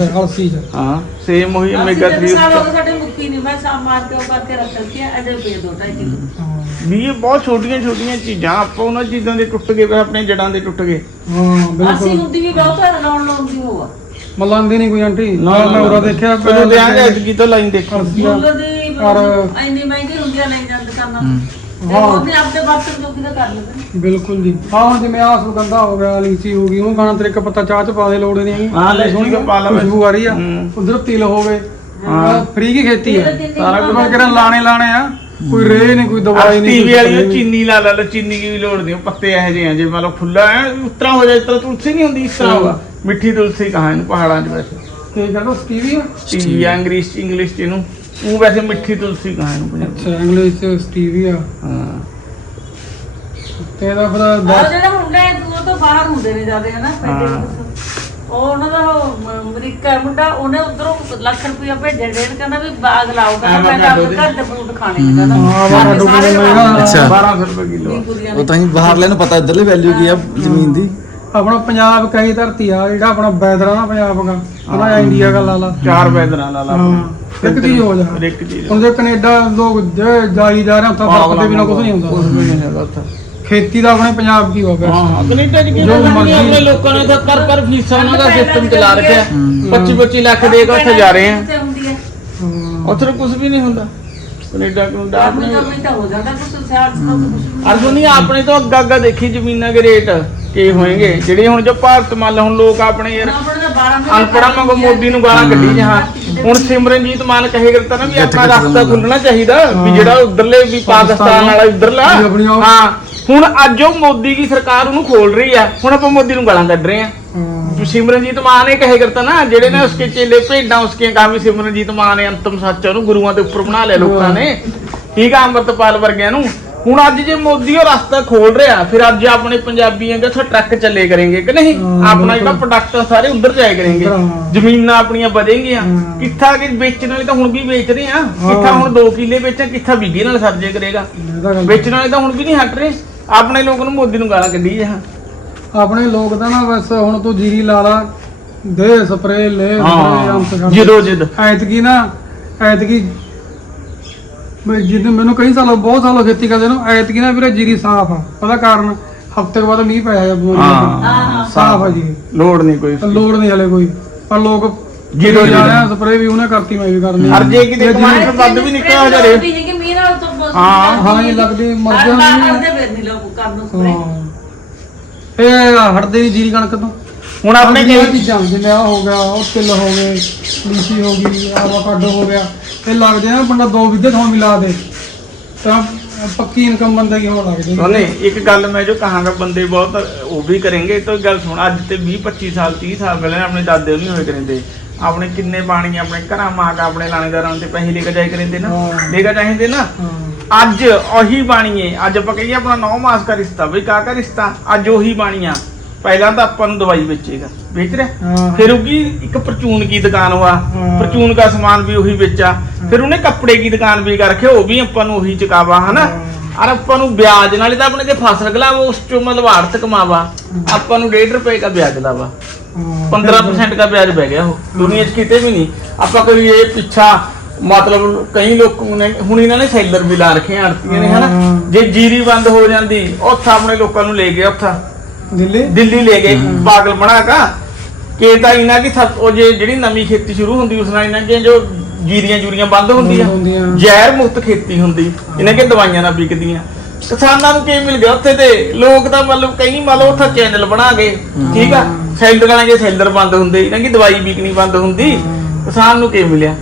ਸੇਮ ਉਹੀ ਓਮੇਗਾ 3 ਸਾਲ ਹੋ ਗਏ ਸਾਡੇ ਮੁੱਕੀ ਨਹੀਂ ਮੈਂ ਸਾਮ ਮਾਰ ਕੇ ਉਹ ਕਰਕੇ ਰੱਖ ਦਿੱਤੀ ਹੈ ਅਜੇ ਪੇ ਦੋ ਢਾਈ ਕਿਲੋ। ਵੀ ਇਹ ਬਹੁਤ ਛੋਟੀਆਂ ਛੋਟੀਆਂ ਚੀਜ਼ਾਂ ਆਪਾਂ ਉਹਨਾਂ ਚੀਜ਼ਾਂ ਦੇ ਟੁੱਟ ਗਏ ਆਪਣੇ ਜੜਾਂ ਦੇ ਟੁੱਟ ਗਏ। ਹਾਂ ਅਸੀਂ ਬਿਲਕੁਲ ਹੁੰਦੀ ਵੀ ਬਹੁਤ ਹੈ ਲਾਉਣ ਲਾਉਣ ਦੀ ਹੋਆ ਮਲਾਂਦੀ ਨਹੀਂ ਕੋਈ ਆਂਟੀ? ਮੈਂ ਉਰਾ ਦੇਖਿਆ ਕਦੋਂ ਦਿਆਂਗੇ ਐਤਕੀ ਤਾਂ ਲਾਈਨ ਦੇਖੋ। ਮੁੱਲ ਦੀ ਪਰ- ਇੰਨੀ ਮਹਿੰਗੀ ਹੁੰਦੀ ਆ ਲੈ ਜਾਂਦੇ ਕਰਨਾ। ਉਹ ਵੀ ਆਪਦੇ ਬਰਤਨ ਜੋ ਕਿਦਾ ਕਰ ਲੈਂਦੇ ਬਿਲਕੁਲ ਜੀ। ਹਾਂ ਹੁਣ ਜਿਵੇਂ ਆਹ ਸੁਗੰਧਾ ਹੋ ਗਿਆ ਲੀਚੀ ਹੋ ਗਈ ਉਹ ਖਾਣਾ ਤੇਰੇ ਇੱਕ ਪੱਤਾ ਚਾਹ ਚ ਪਾ ਦੇ ਲੋੜ ਹੀ ਨਹੀਂ। ਹੈਗੀ ਹਾਂ, ਲੀਚੀ ਦਾ ਪਾ ਲਾ। ਖੁਸ਼ਬੂ ਆ। ਰਹੀ ਆ ਹੂੰ। ਉਧਰ ਤਿਲ ਹੋਵੇ। ਹਾਂ। ਫ੍ਰੀ ਕੀ ਖੇਤੀ ਹੈ ਤਿੰਨ ਸਾਰਾ ਕੁਝ ਮੈਂ ਕਿਹੜਾ ਲਾਣੇ ਲਾਣੇ ਆ। ਕੋਈ ਰੇ ਨਹੀਂ ਕੋਈ ਦਵਾਈ ਨਹੀਂ ਟੀਵੀ ਕੋਈ ਵਾਲੀ ਉਹ। ਚੀਨੀ ਲਾ ਲਾ ਲਓ, ਚੀਨੀ ਦੀ ਵੀ ਲੋੜ ਨਹੀਂ ਉਹ ਪੱਤੇ ਇਹੋ ਜਿਹੇ ਆ ਜੇ ਮੰਨ ਲਓ ਖੁੱਲਾ ਹੈ ਉਸ ਤਰ੍ਹਾਂ ਹੋ ਜਾਏ ਤਰ੍ਹਾਂ ਤੁਲਸੀ ਨਹੀਂ ਹੁੰਦੀ ਇਸ ਤਰ੍ਹਾਂ ਹੋਗਾ ਮਿੱਠੀ ਤੁਲਸੀ ਕਹਾਂ ਇਹਨੂੰ ਪਹਾੜਾਂ 'ਚ ਵੈਸੇ। ਤੇ ਕਹਿੰਦਾ ਸਟੀਵੀਆ ਟੀਵੀ ਆ ਇੰਗਲਿਸ਼ ਇੰਗਲਿਸ਼ 'ਚ ਇਹਨੂੰ। ਉਹ ਵੈਸੇ ਮਿੱਠੀ ਤੁਲਸੀ ਕਹਾਂ ਇਹਨੂੰ ਪੰਜਾਬੀ। ਅੱਛਾ ਇੰਗਲਿਸ਼ ਚ ਸਟੀਵੀਆ ਹਾਂ। ਤੇ ਇਹਦਾ ਫਿਰ ਦਸ ਜਿਹੜਾ ਮੁੰਡਾ ਹੈ ਉਹ ਤਾਂ ਬਾਹਰ ਹੁੰਦੇ ਨੇ ਜ਼ਿਆਦਾ ਹਨਾ? ਪਿੰਡੇ ਹਾਂ। ਉਹ ਉਹਨਾਂ ਦਾ ਉਹ ਮ- ਅਮਰੀਕਾ ਮੁੰਡਾ ਉਹਨੇ ਉਧਰੋਂ ਲੱਖ ਰੁਪਇਆ ਭੇਜਿਆ ਡੇਢ ਕਹਿੰਦਾ ਵੀ ਬਾਗ ਲਾਓ ਕਹਿੰਦਾ ਮੈਂ ਤਾਂ ਆਪਣੇ ਘਰ ਦੇ ਫਰੂਟ ਖਾਣੇ ਨੇ ਕਹਿੰਦਾ। ਹਾਂ, ਬਾਹਰ ਡੁੱਬਣੇ ਸਾਰੇ ਮਹਿੰਗਾ। ਅੱਛਾ। 1200 ਰੁਪਏ ਕਿਲੋ। ਉਹ ਤਾਂ ਹੀ ਬਾਹਰਲੇ ਨੂੰ ਪਤਾ ਇੱਧਰਲੀ ਵੈਲਿਊ ਕੀ ਆ ਜ਼ਮੀਨ ਦੀ। ਆਪਣਾ ਪੰਜਾਬ ਕਹੀ ਧਰਤੀ ਆ ਜਿਹੜਾ ਆਪਣਾ ਵੈਦਰ ਆ ਨਾ ਪੰਜਾਬ ਦਾ ਹਨਾ ਇੰਡੀਆ ਦਾ ਲਾ ਲਾ। ਚਾਰ ਬੈਦਰਾਂ ਲਾ ਲਾ। ਹਾਂ। ਇੱਕ ਚੀਜ਼ ਹੋ ਜਾ। ਹਰ ਇੱਕ ਚੀਜ਼ ਹੁਣ ਜੇ। ਕੈਨੇਡਾ ਲੋਕ ਜੇ ਜਾਈ ਜਾ ਰਹੇ ਉੱਥੇ ਬਰਫ਼ ਦੇ ਬਿਨਾ ਕੁਝ ਨਹੀਂ ਕੁਝ ਹੁੰਦਾ ਵੀ ਨਹੀਂ ਹੈਗਾ ਉੱਥੇ। ਖੇਤੀ ਦਾ ਆਪਣੇ ਪੰਜਾਬ ਕੀ ਹੋ ਗਿਆ? ਹਾਂ ਕੈਨੇਡਾ 'ਚ ਕੀ ਜੋ ਕਰਨਾ ਮਰਜ਼ੀ- ਆਪਣੇ ਲੋਕਾਂ ਨੇ ਤਾਂ ਪਰ ਪਰ ਫੀਸਾਂ ਉਹਨਾਂ ਦਾ ਸਿਸਟਮ ਚਲਾ ਰੱਖਿਆ। 25 25 ਲੱਖ ਦੇ ਕੇ ਉੱਥੇ ਜਾ ਰਹੇ ਆ। ਉੱਥੇ ਕੁਝ ਵੀ ਨਹੀਂ ਹੁੰਦਾ। ਕੈਨੇਡਾ ਕੈਨੇਡਾ ਆਪਣੀ ਆਪਣੇ ਆਪਣੀ ਤਾਂ ਹੋ ਜਾਂਦਾ ਕੁਛ ਸਿਆਲ ਤਾਂ ਕੁਛ ਵੀ ਅਰਜੁਨ ਨਹੀਂ ਆਪਣੇ ਤੋਂ ਅੱਗਾ ਅੱਗਾ ਦੇਖੀ ਜ਼ਮੀਨਾਂ ਦੇ ਰੇਟ ਕੀ ਹੋਣਗੇ? ਜਿਹੜੇ ਹੁਣ ਜੋ ਭਾਰਤ ਮੰਨ ਲਾ ਹੁਣ ਲੋਕ ਆਪਣੇ ਯਾਰ ਆਪਣੇ ਤਾਂ 12 ਮਹੀਨੇ ਅਨਪੜਾ ਮੰਗੋ ਮੋਦੀ ਨੂੰ ਗਾਲਾਂ ਕੱਢੀ ਜਹਾਂ ਹੁਣ ਸਿਮਰਨਜੀਤ ਮਾਨ ਕਹੇ ਕਰਤਾ ਨਾ ਵੀ ਆਪਣਾ ਰਸਤਾ ਖੁੱਲਣਾ ਚਾਹੀਦਾ ਵੀ ਜਿਹੜਾ ਉਧਰਲੇ ਵੀ ਪਾਕਿਸਤਾਨ ਵਾਲਾ ਉਹ- ਹਾਂ। ਹੁਣ ਅੱਜ ਉਹ ਮੋਦੀ ਦੀ ਸਰਕਾਰ ਉਹਨੂੰ ਖੋਲ ਰਹੀ ਆ। ਹੁਣ ਆਪਾਂ ਮੋਦੀ ਨੂੰ ਗਾਲਾਂ ਕੱਢ ਰਹੇ ਆ। ਹਾਂ। ਸਿਮਰਨਜੀਤ ਮਾਨ ਨੇ ਕਹੇ ਕਰਤਾ ਨਾ ਜਿਹੜੇ ਨੇ ਉਸਕੇ ਚੇਲੇ ਭੇਡਾਂ ਉਸਕੇ ਵੀ ਸਿਮਰਨਜੀਤ ਮਾਨ ਨੇ ਅੰਤਮ ਸੱਚ ਉਹਨੂੰ ਗੁਰੂਆਂ ਦੇ ਉੱਪਰ ਬਣਾ ਲਿਆ ਲੋਕਾਂ ਨੇ। ਠੀਕ ਆ ਅੰਮ੍ਰਿਤਪਾਲ ਵਰਗਿਆਂ ਨੂੰ। ਹੁਣ ਅੱਜ ਜੇ ਮੋਦੀ ਉਹ ਰਸਤਾ ਖੋਲ ਰਿਹਾ ਫਿਰ ਅੱਜ ਆਪਣੇ ਪੰਜਾਬੀਆਂ ਦੇ ਉੱਥੇ ਟਰੱਕ ਚੱਲੇ ਕਰਨਗੇ ਕਿ ਨਹੀਂ? ਆਪਣਾ ਜਿਹੜਾ ਪ੍ਰੋਡਕਟ ਸਾਰੇ ਉਧਰ ਜਾਇਆ ਕਰਨਗੇ। ਜ਼ਮੀਨਾਂ ਆਪਣੀਆਂ ਵਧੇਗੀਆਂ। ਕਿੱਥਾ ਕਿ ਵੇਚਣ ਵਾਲੇ ਤਾਂ ਹੁਣ ਵੀ ਵੇਚ ਰਹੇ ਆ। ਕਿੱਥਾ ਹੁਣ 2 ਕਿੱਲੇ ਵੇਚਾਂ ਕਿੱਥਾ ਬੀਗੇ ਨਾਲ ਸਰਜੇ ਕਰੇਗਾ। ਵੇਚਣ ਵਾਲੇ ਤਾਂ ਹੁਣ ਵੀ ਨਹੀਂ ਹਟ ਰਹੇ। ਆਪਣੇ ਲੋਕ ਨੂੰ ਮੋਦੀ ਨੂੰ ਗਾਲਾਂ ਕੱਢੀ ਜਾਂ ਆਪਣੇ ਲੋਕ ਤਾਂ ਨਾ ਬਸ ਹੁਣ ਤੂੰ ਜੀਰੀ ਲਾ ਲਾ ਦੇ ਸਪਰੇ ਲੈ ਸਪਰੇ ਜਿੱਦ ਐਤਕੀ ਨਾ ਐਤਕੀ ਮੈਂ ਜਿੱਦ ਮੈਨੂੰ ਕਈ ਸਾਲ ਬਹੁਤ ਸਾਲ ਹੋ ਖੇਤੀ ਕਰਦੇ ਨੂੰ ਐਤਕੀ ਨਾ ਵੀਰੇ ਜੀਰੀ ਸਾਫ਼ ਆ। ਉਹਦਾ ਕਾਰਨ? ਹਫ਼ਤੇ ਬਾਅਦ ਮੀਂਹ ਪਿਆ ਆ ਬੋਰੀ ਹਾਂ। ਹਾਂ ਸਾਫ਼ ਆ ਜੀ। ਲੋੜ ਨਹੀਂ ਕੋਈ। ਲੋੜ ਨਹੀਂ ਹਲੇ ਕੋਈ। ਪਰ ਲੋਕ ਜੀਰੋ ਜਾ ਜੀਰੋ। ਰਿਹਾ ਸਪਰੇ ਵੀ ਉਹਨੇ ਕਰਤੀ ਮੈਂ ਵੀ ਕਰਨੀ ਹਰ ਜੇ ਕਿਤੇ ਕਮਾਈ ਤੋਂ ਵੱਧ ਵੀ ਨਿਕਲਿਆ ਹੋ ਜਾ। ਰੇ ਵੀ ਨਹੀਂ ਕਿ ਮੀਂਹ ਨਾਲ ਤੋਂ ਬਹੁਤ ਹਾਂ, ਹਾਂ ਇਹ ਲੱਗਦੀ ਮਰ ਹਰ ਜਾਂਦੀ ਬਾਰ ਹੈ। ਕਰਦੇ ਫਿਰ ਨਹੀਂ ਲੋਕ ਕਰਨ ਨੂੰ ਸਪਰੇ ਹਾਂ। ਇਹ ਹਟਦੇ ਨਹੀਂ ਜੀਰੀ ਕਣਕ ਤੋਂ। ਹੁਣ ਆਪਣੇ ਕਈ ਚੀਜ਼ਾਂ ਜਿਵੇਂ ਆ ਹੋ ਗਿਆ ਉਹ ਤਿਲ ਹੋ ਗਏ ਲੀਚੀ ਹੋ ਗਈ ਆਵਾਕਾਡੋ ਹੋ ਗਿਆ। ਇਹ ਲੱਗਦੇ ਆ ਬੰਦਾ ਦੋ ਵਿਧੇ ਥਾਂ ਮਿਲਾ ਦੇ ਤਾਂ ਪੱਕੀ ਇਨਕਮ ਬੰਦੇ ਕੀ ਹੋਣ ਲੱਗਦੀ ਉਹਨੇ ਇੱਕ ਗੱਲ ਮੈਂ ਜੋ ਕਹਾਂਗਾ ਬੰਦੇ ਬਹੁਤ ਉਹ ਵੀ ਕਰਨਗੇ ਤਾਂ ਗੱਲ ਸੁਣ ਅੱਜ ਤੇ 20 25 ਸਾਲ 30 ਸਾਲ ਪਹਿਲਾਂ ਆਪਣੇ ਦਾਦੇ ਨਹੀਂ ਹੋਏ ਕਰਿੰਦੇ। ਆਪਣੇ ਕਿੰਨੇ ਬਾਣੀ ਆਪਣੇ ਘਰਾਂ ਮਾਂ ਕਾ ਆਪਣੇ ਲਾਣੇਦਾਰਾਂ ਤੇ ਪੈਸੇ ਲੈ ਕੇ ਜਾਏ ਕਰਿੰਦੇ ਨਾ। ਲੈ ਕੇ ਚਾਹੀਦੇ ਨਾ। ਅੱਜ ਉਹੀ ਬਾਣੀ ਏ ਅੱਜ ਆਪਾਂ ਕਹੀਏ ਆਪਣਾ 9 ਮਾਸ ਦਾ ਰਿਸ਼ਤਾ ਬਈ ਕਾ ਕਾ ਰਿਸ਼ਤਾ? ਅੱਜ ਉਹੀ ਬਾਣੀ ਆ ਪਹਿਲਾਂ ਤਾਂ ਆਪਾਂ ਨੂੰ ਦਵਾਈ ਵੇਚੇਗਾ ਵੇਚ ਰਿਹਾ? ਹਾਂ। ਫਿਰ ਉਹਦੀ ਇੱਕ ਪਰਚੂਨ ਕੀ ਦੁਕਾਨ ਵਾ? ਹਾਂ। ਪਰਚੂਨ ਦਾ ਸਮਾਨ ਵੀ ਉਹੀ ਵੇਚਾ। ਫਿਰ ਉਹਨੇ ਕੱਪੜੇ ਕੀ ਦੁਕਾਨ ਵੀ ਕਰ ਰੱਖਿਆ ਉਹ ਵੀ ਆਪਾਂ ਨੂੰ ਉਹੀ ਚਕਾਵਾ ਹਨਾ? ਔਰ ਆਪਾਂ ਨੂੰ ਵਿਆਜ ਨਾਲੇ ਤਾਂ ਆਪਣੇ ਤੇ ਫਸਲ ਗਲਾਵਾ ਉਸ ਚੋਂ ਮਤਲਬ ਆੜਤ ਕਮਾਵਾ। ਆਪਾਂ ਨੂੰ 1.5 ਰੁਪਏ ਦਾ ਵਿਆਜ ਲਾਵਾ ਹਾਂ। 15% ਦਾ ਵਿਆਜ ਬਹਿ ਗਿਆ ਉਹ। ਦੁਨੀਆ 'ਚ ਕਿਤੇ ਵੀ ਨਹੀਂ। ਆਪਾਂ ਕੋਈ ਇਹ ਪਿੱਛਾ ਮਤਲਬ ਕਈ ਲੋਕ ਨੇ ਹੁਣ ਇਹਨਾਂ ਨੇ ਸੈਲਰ ਵੀ ਲਾ ਰੱਖੇ ਆੜਤੀਆਂ ਨੇ ਹਨਾ। ਜੇ ਜੀਰੀ ਬੰਦ ਹੋ ਜਾਂਦੀ ਉੱਥੇ ਆਪਣੇ ਲੋਕਾਂ ਨੂੰ ਲੈ ਗਏ ਉੱਥੇ। ਦਿੱਲੀ? ਦਿੱਲੀ ਲੈ ਗਏ। ਪਾਗਲ ਬਣਾ ਕਾ। ਕਿ ਤਾਂ ਇਹਨਾਂ ਦੀ ਸਭ ਉਹ ਜੇ ਜਿਹੜੀ ਨਵੀਂ ਖੇਤੀ ਸ਼ੁਰੂ ਹੁੰਦੀ ਉਸ ਨਾਲ ਇਹਨਾਂ ਦੀਆਂ ਜੋ ਜੀਰੀਆਂ ਜੂਰੀਆਂ ਬੰਦ ਹੁੰਦੀਆਂ। ਜ਼ਹਿਰ ਮੁਕਤ ਖੇਤੀ ਹੁੰਦੀ। ਇਹਨਾਂ ਕੇ ਦਵਾਈਆਂ ਨਾਲ ਵਿਕਦੀਆਂ। ਕਿਸਾਨਾਂ ਨੂੰ ਕੀ ਮਿਲ ਗਿਆ ਉੱਥੇ ਤੇ? ਲੋਕ ਤਾਂ ਮਤਲਬ ਕਈ ਮਤਲਬ ਉੱਥੇ ਚੈਨਲ ਬਣਾ ਗਏ। ਠੀਕ ਆ? ਸੈਲਰਾਂ ਦੇ ਸੈਲਰ ਬੰਦ ਹੁੰਦੇ। ਇਹਨਾਂ ਦੀ ਦਵਾਈ ਵਿਕਣੀ ਬੰਦ ਹੁੰਦੀ। ਕਿਸਾਨ ਨੂੰ ਕੀ ਮਿਲਿਆ?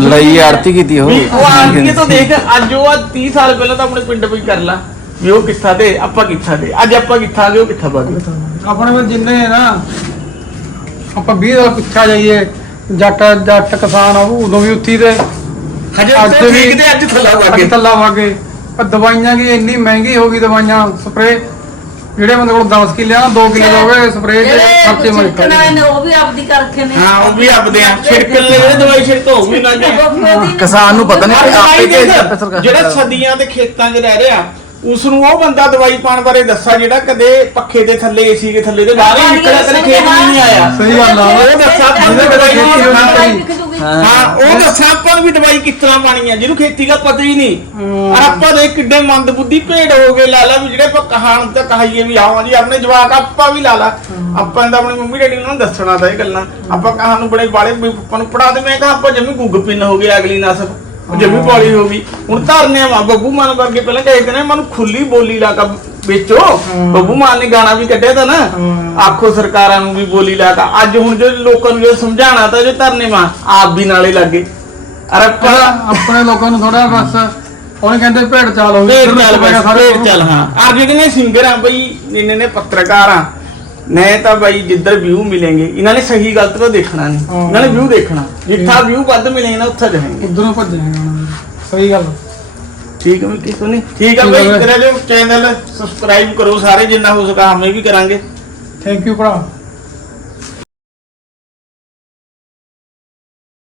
ਲੜਾਈ ਆੜਤੀ ਕੀਤੀ ਉਹ ਵੀ ਉਹ ਆਂਟੀ ਤੋਂ ਦੇਖ ਅੱਜ ਉਹ ਅੱਜ 30 ਸਾਲ ਪਹਿਲਾਂ ਤਾਂ ਆਪਣੇ ਪਿੰਡ ਵਿੱਚ ਕਰ ਲਾ। ਵੀ ਉਹ ਕਿੱਥਾ ਤੇ ਆਪਾਂ ਕਿੱਥਾ ਤੇ ਅੱਜ ਆਪਾਂ ਕਿੱਥਾ ਗਏ ਉਹ ਕਿੱਥਾ ਗਏ? ਆਪਣੇ ਵਿੱਚ ਜਿੰਨੇ ਨਾ ਆਪਾਂ 20 ਦਾ ਪਿੱਛਾ ਜਾਈਏ ਜੱਟ ਜੱਟ ਕਿਸਾਨ ਆ ਉਹ ਉਦੋਂ ਵੀ ਉੱਥੀ ਤੇ। ਹਜੇ ਅੱਜ ਉੱਤੇ ਵੀ- ਠੀਕ ਤੇ ਅੱਜ ਥੱਲਾ ਵਗ ਗਏ ਤੱਲਾ ਵਾਗੇ ਪਰ ਦਵਾਈਆਂ ਕੀ ਇੰਨੀ ਮਹਿੰਗੀ ਹੋ ਗਈ ਦਵਾਈਆਂ ਸਪਰੇ ਜਿਹੜੇ ਬੰਦੇ ਕੋਲ 10 ਕਿੱਲੇ ਆ 2 ਕਿੱਲੇ ਹੋਵੇ ਸਪਰੇ ਦੇ ਖਰਚੇ ਮਰ ਨੇ ਉਹ ਵੀ ਆਪਦੀ ਕਰ ਰੱਖੇ ਨੇ। ਹਾਂ ਉਹ ਵੀ ਆਪਦੇ ਆ। ਛਿੜਕਣ ਲਈ ਦਵਾਈ ਛਿੜਕੋ ਉਹ ਵੀ ਨਾ। ਜਾਏ ਕਿਸਾਨ ਨੂੰ ਪਤਾ ਨਹੀਂ ਆਪੇ ਤੇ ਜਿਹੜਾ ਸਦੀਆਂ ਦੇ ਖੇਤਾਂ 'ਚ ਰਹਿ ਰਿਹਾ ਉਸ ਨੂੰ ਉਹ ਬੰਦਾ ਦਵਾਈ ਪਾਣ ਬਾਰੇ ਦੱਸਾ ਜਿਹੜਾ ਕਦੇ ਪੱਖੇ ਦੇ ਥੱਲੇ ਏਸੀ ਦੇ ਥੱਲੇ ਦੇ ਬਾਹਰ ਹੀ ਨਿਕਲਿਆ ਕਦੇ ਖੇਤ ਵੀ ਨਹੀਂ ਆਇਆ। ਸਹੀ ਗੱਲ ਆ। ਉਹ ਦੱਸਾਂ ਨੂੰ ਦਵਾਈ ਖੇਤੀ ਹੋਣੀ ਹਾਂ, ਉਹ ਦੱਸਾਂ ਆਪਾਂ ਨੂੰ ਵੀ ਦਵਾਈ ਕਿਸ ਤਰ੍ਹਾਂ ਪਾਣੀ ਆ ਜਿਹਨੂੰ ਖੇਤੀ ਦਾ ਪਤਾ ਹੀ ਨਹੀਂ। ਔਰ ਆਪਾਂ ਦੇ ਕਿੱਡੇ ਮੰਦ ਬੁੱਧੀ ਭੇਡ ਹੋ ਗਏ ਲਾਲਾ ਵੀ ਜਿਹੜੇ ਆਪਾਂ ਕਹਾਣ ਤੇ ਕਹਾਈਏ ਵੀ ਆਵਾਂ ਜੀ ਆਪਣੇ ਜਵਾਕ ਆਪਾਂ ਵੀ ਲਾਲਾ ਆਪਾਂ ਦਾ ਆਪਣੀ ਮੰਮੀ ਡੈਡੀ ਨੂੰ ਦੱਸਣਾ ਤਾਂ ਇਹ ਗੱਲਾਂ। ਆਪਾਂ ਕਹਾਂ ਨੂੰ ਬੜੇ ਬਾਲੇ ਆਪਾਂ ਨੂੰ ਪੜਾ ਦੇ ਮੈਂ ਕਹਾਂ ਆਪਾਂ ਜਮੀ ਗੁੱਗ ਪਿੰਨ ਹੋ ਗਏ ਅਗਲੀ ਨਸਲ। ਉਹ ਜਮੀ ਪੌਲੀ ਹੋ। ਗਈ ਹੁਣ ਧਰਨੇ ਆ ਬੱਬੂ ਮਾਨ ਵਰਗੇ ਪਹਿਲਾਂ ਕਹਿੰਦੇ ਨੇ ਮਨ ਖੁੱਲੀ ਬੋਲੀ ਲਾ ਕੇ ਵੇਚੋ। ਬੱਬੂ ਮਾਨ ਨੇ ਗਾਣਾ ਵੀ ਕੱਢਿਆ ਤਾਂ ਨਾ। ਆਖੋ ਸਰਕਾਰਾਂ ਨੂੰ ਵੀ ਬੋਲੀ ਲਾ ਕੇ। ਅੱਜ ਹੁਣ ਜੋ ਲੋਕਾਂ ਨੂੰ ਜੋ ਸਮਝਾਣਾ ਤਾਂ ਜੋ ਧਰਨੇ ਮਾ ਆਪ ਵੀ ਨਾਲੇ ਲੱਗੇ। ਅਰੇ ਆਪਾਂ ਆਪਣੇ ਲੋਕਾਂ ਨੂੰ ਥੋੜਾ ਬਸ ਉਹਨੇ ਕਹਿੰਦੇ ਭੇਡ ਚਾਲ ਹੋ ਗਈ। ਚੱਲ ਹਾਂ। ਆ ਜਿਹੜੇ ਸਿੰਗਰ ਆ ਬਈ ਇਹਨੇ ਨੇ ਪੱਤਰਕਾਰ ਆ। ਨੇ ਤਾਂ ਬਈ ਜਿੱਧਰ ਵਿਊ ਮਿਲेंगे ਇਹਨਾਂ ਨੇ ਸਹੀ ਗਲਤ ਤਾਂ ਦੇਖਣਾ ਨਹੀਂ। ਹਾਂ। ਇਹਨਾਂ ਨੇ ਵਿਊ ਦੇਖਣਾ। ਜਿੱਥਾ ਵਿਊ ਵੱਧ ਮਿਲੇ ਨਾ ਉੱਥੇ ਜਾਣਗੇ ਉਧਰੋਂ ਭੱਜੇਗਾ ਸਹੀ ਗੱਲ। ਠੀਕ ਹੈ ਮਿੱਕੀ ਸੁਣੀ ਠੀਕ ਆ ਬਈ। ਤੇਰਾ ਜੋ ਚੈਨਲ ਸਬਸਕ੍ਰਾਈਬ ਕਰੋ ਸਾਰੇ ਜਿੰਨਾ ਹੋ ਸਕਾ ਹਮੇ ਵੀ ਕਰਾਂਗੇ। ਥੈਂਕ ਯੂ ਭਰਾ।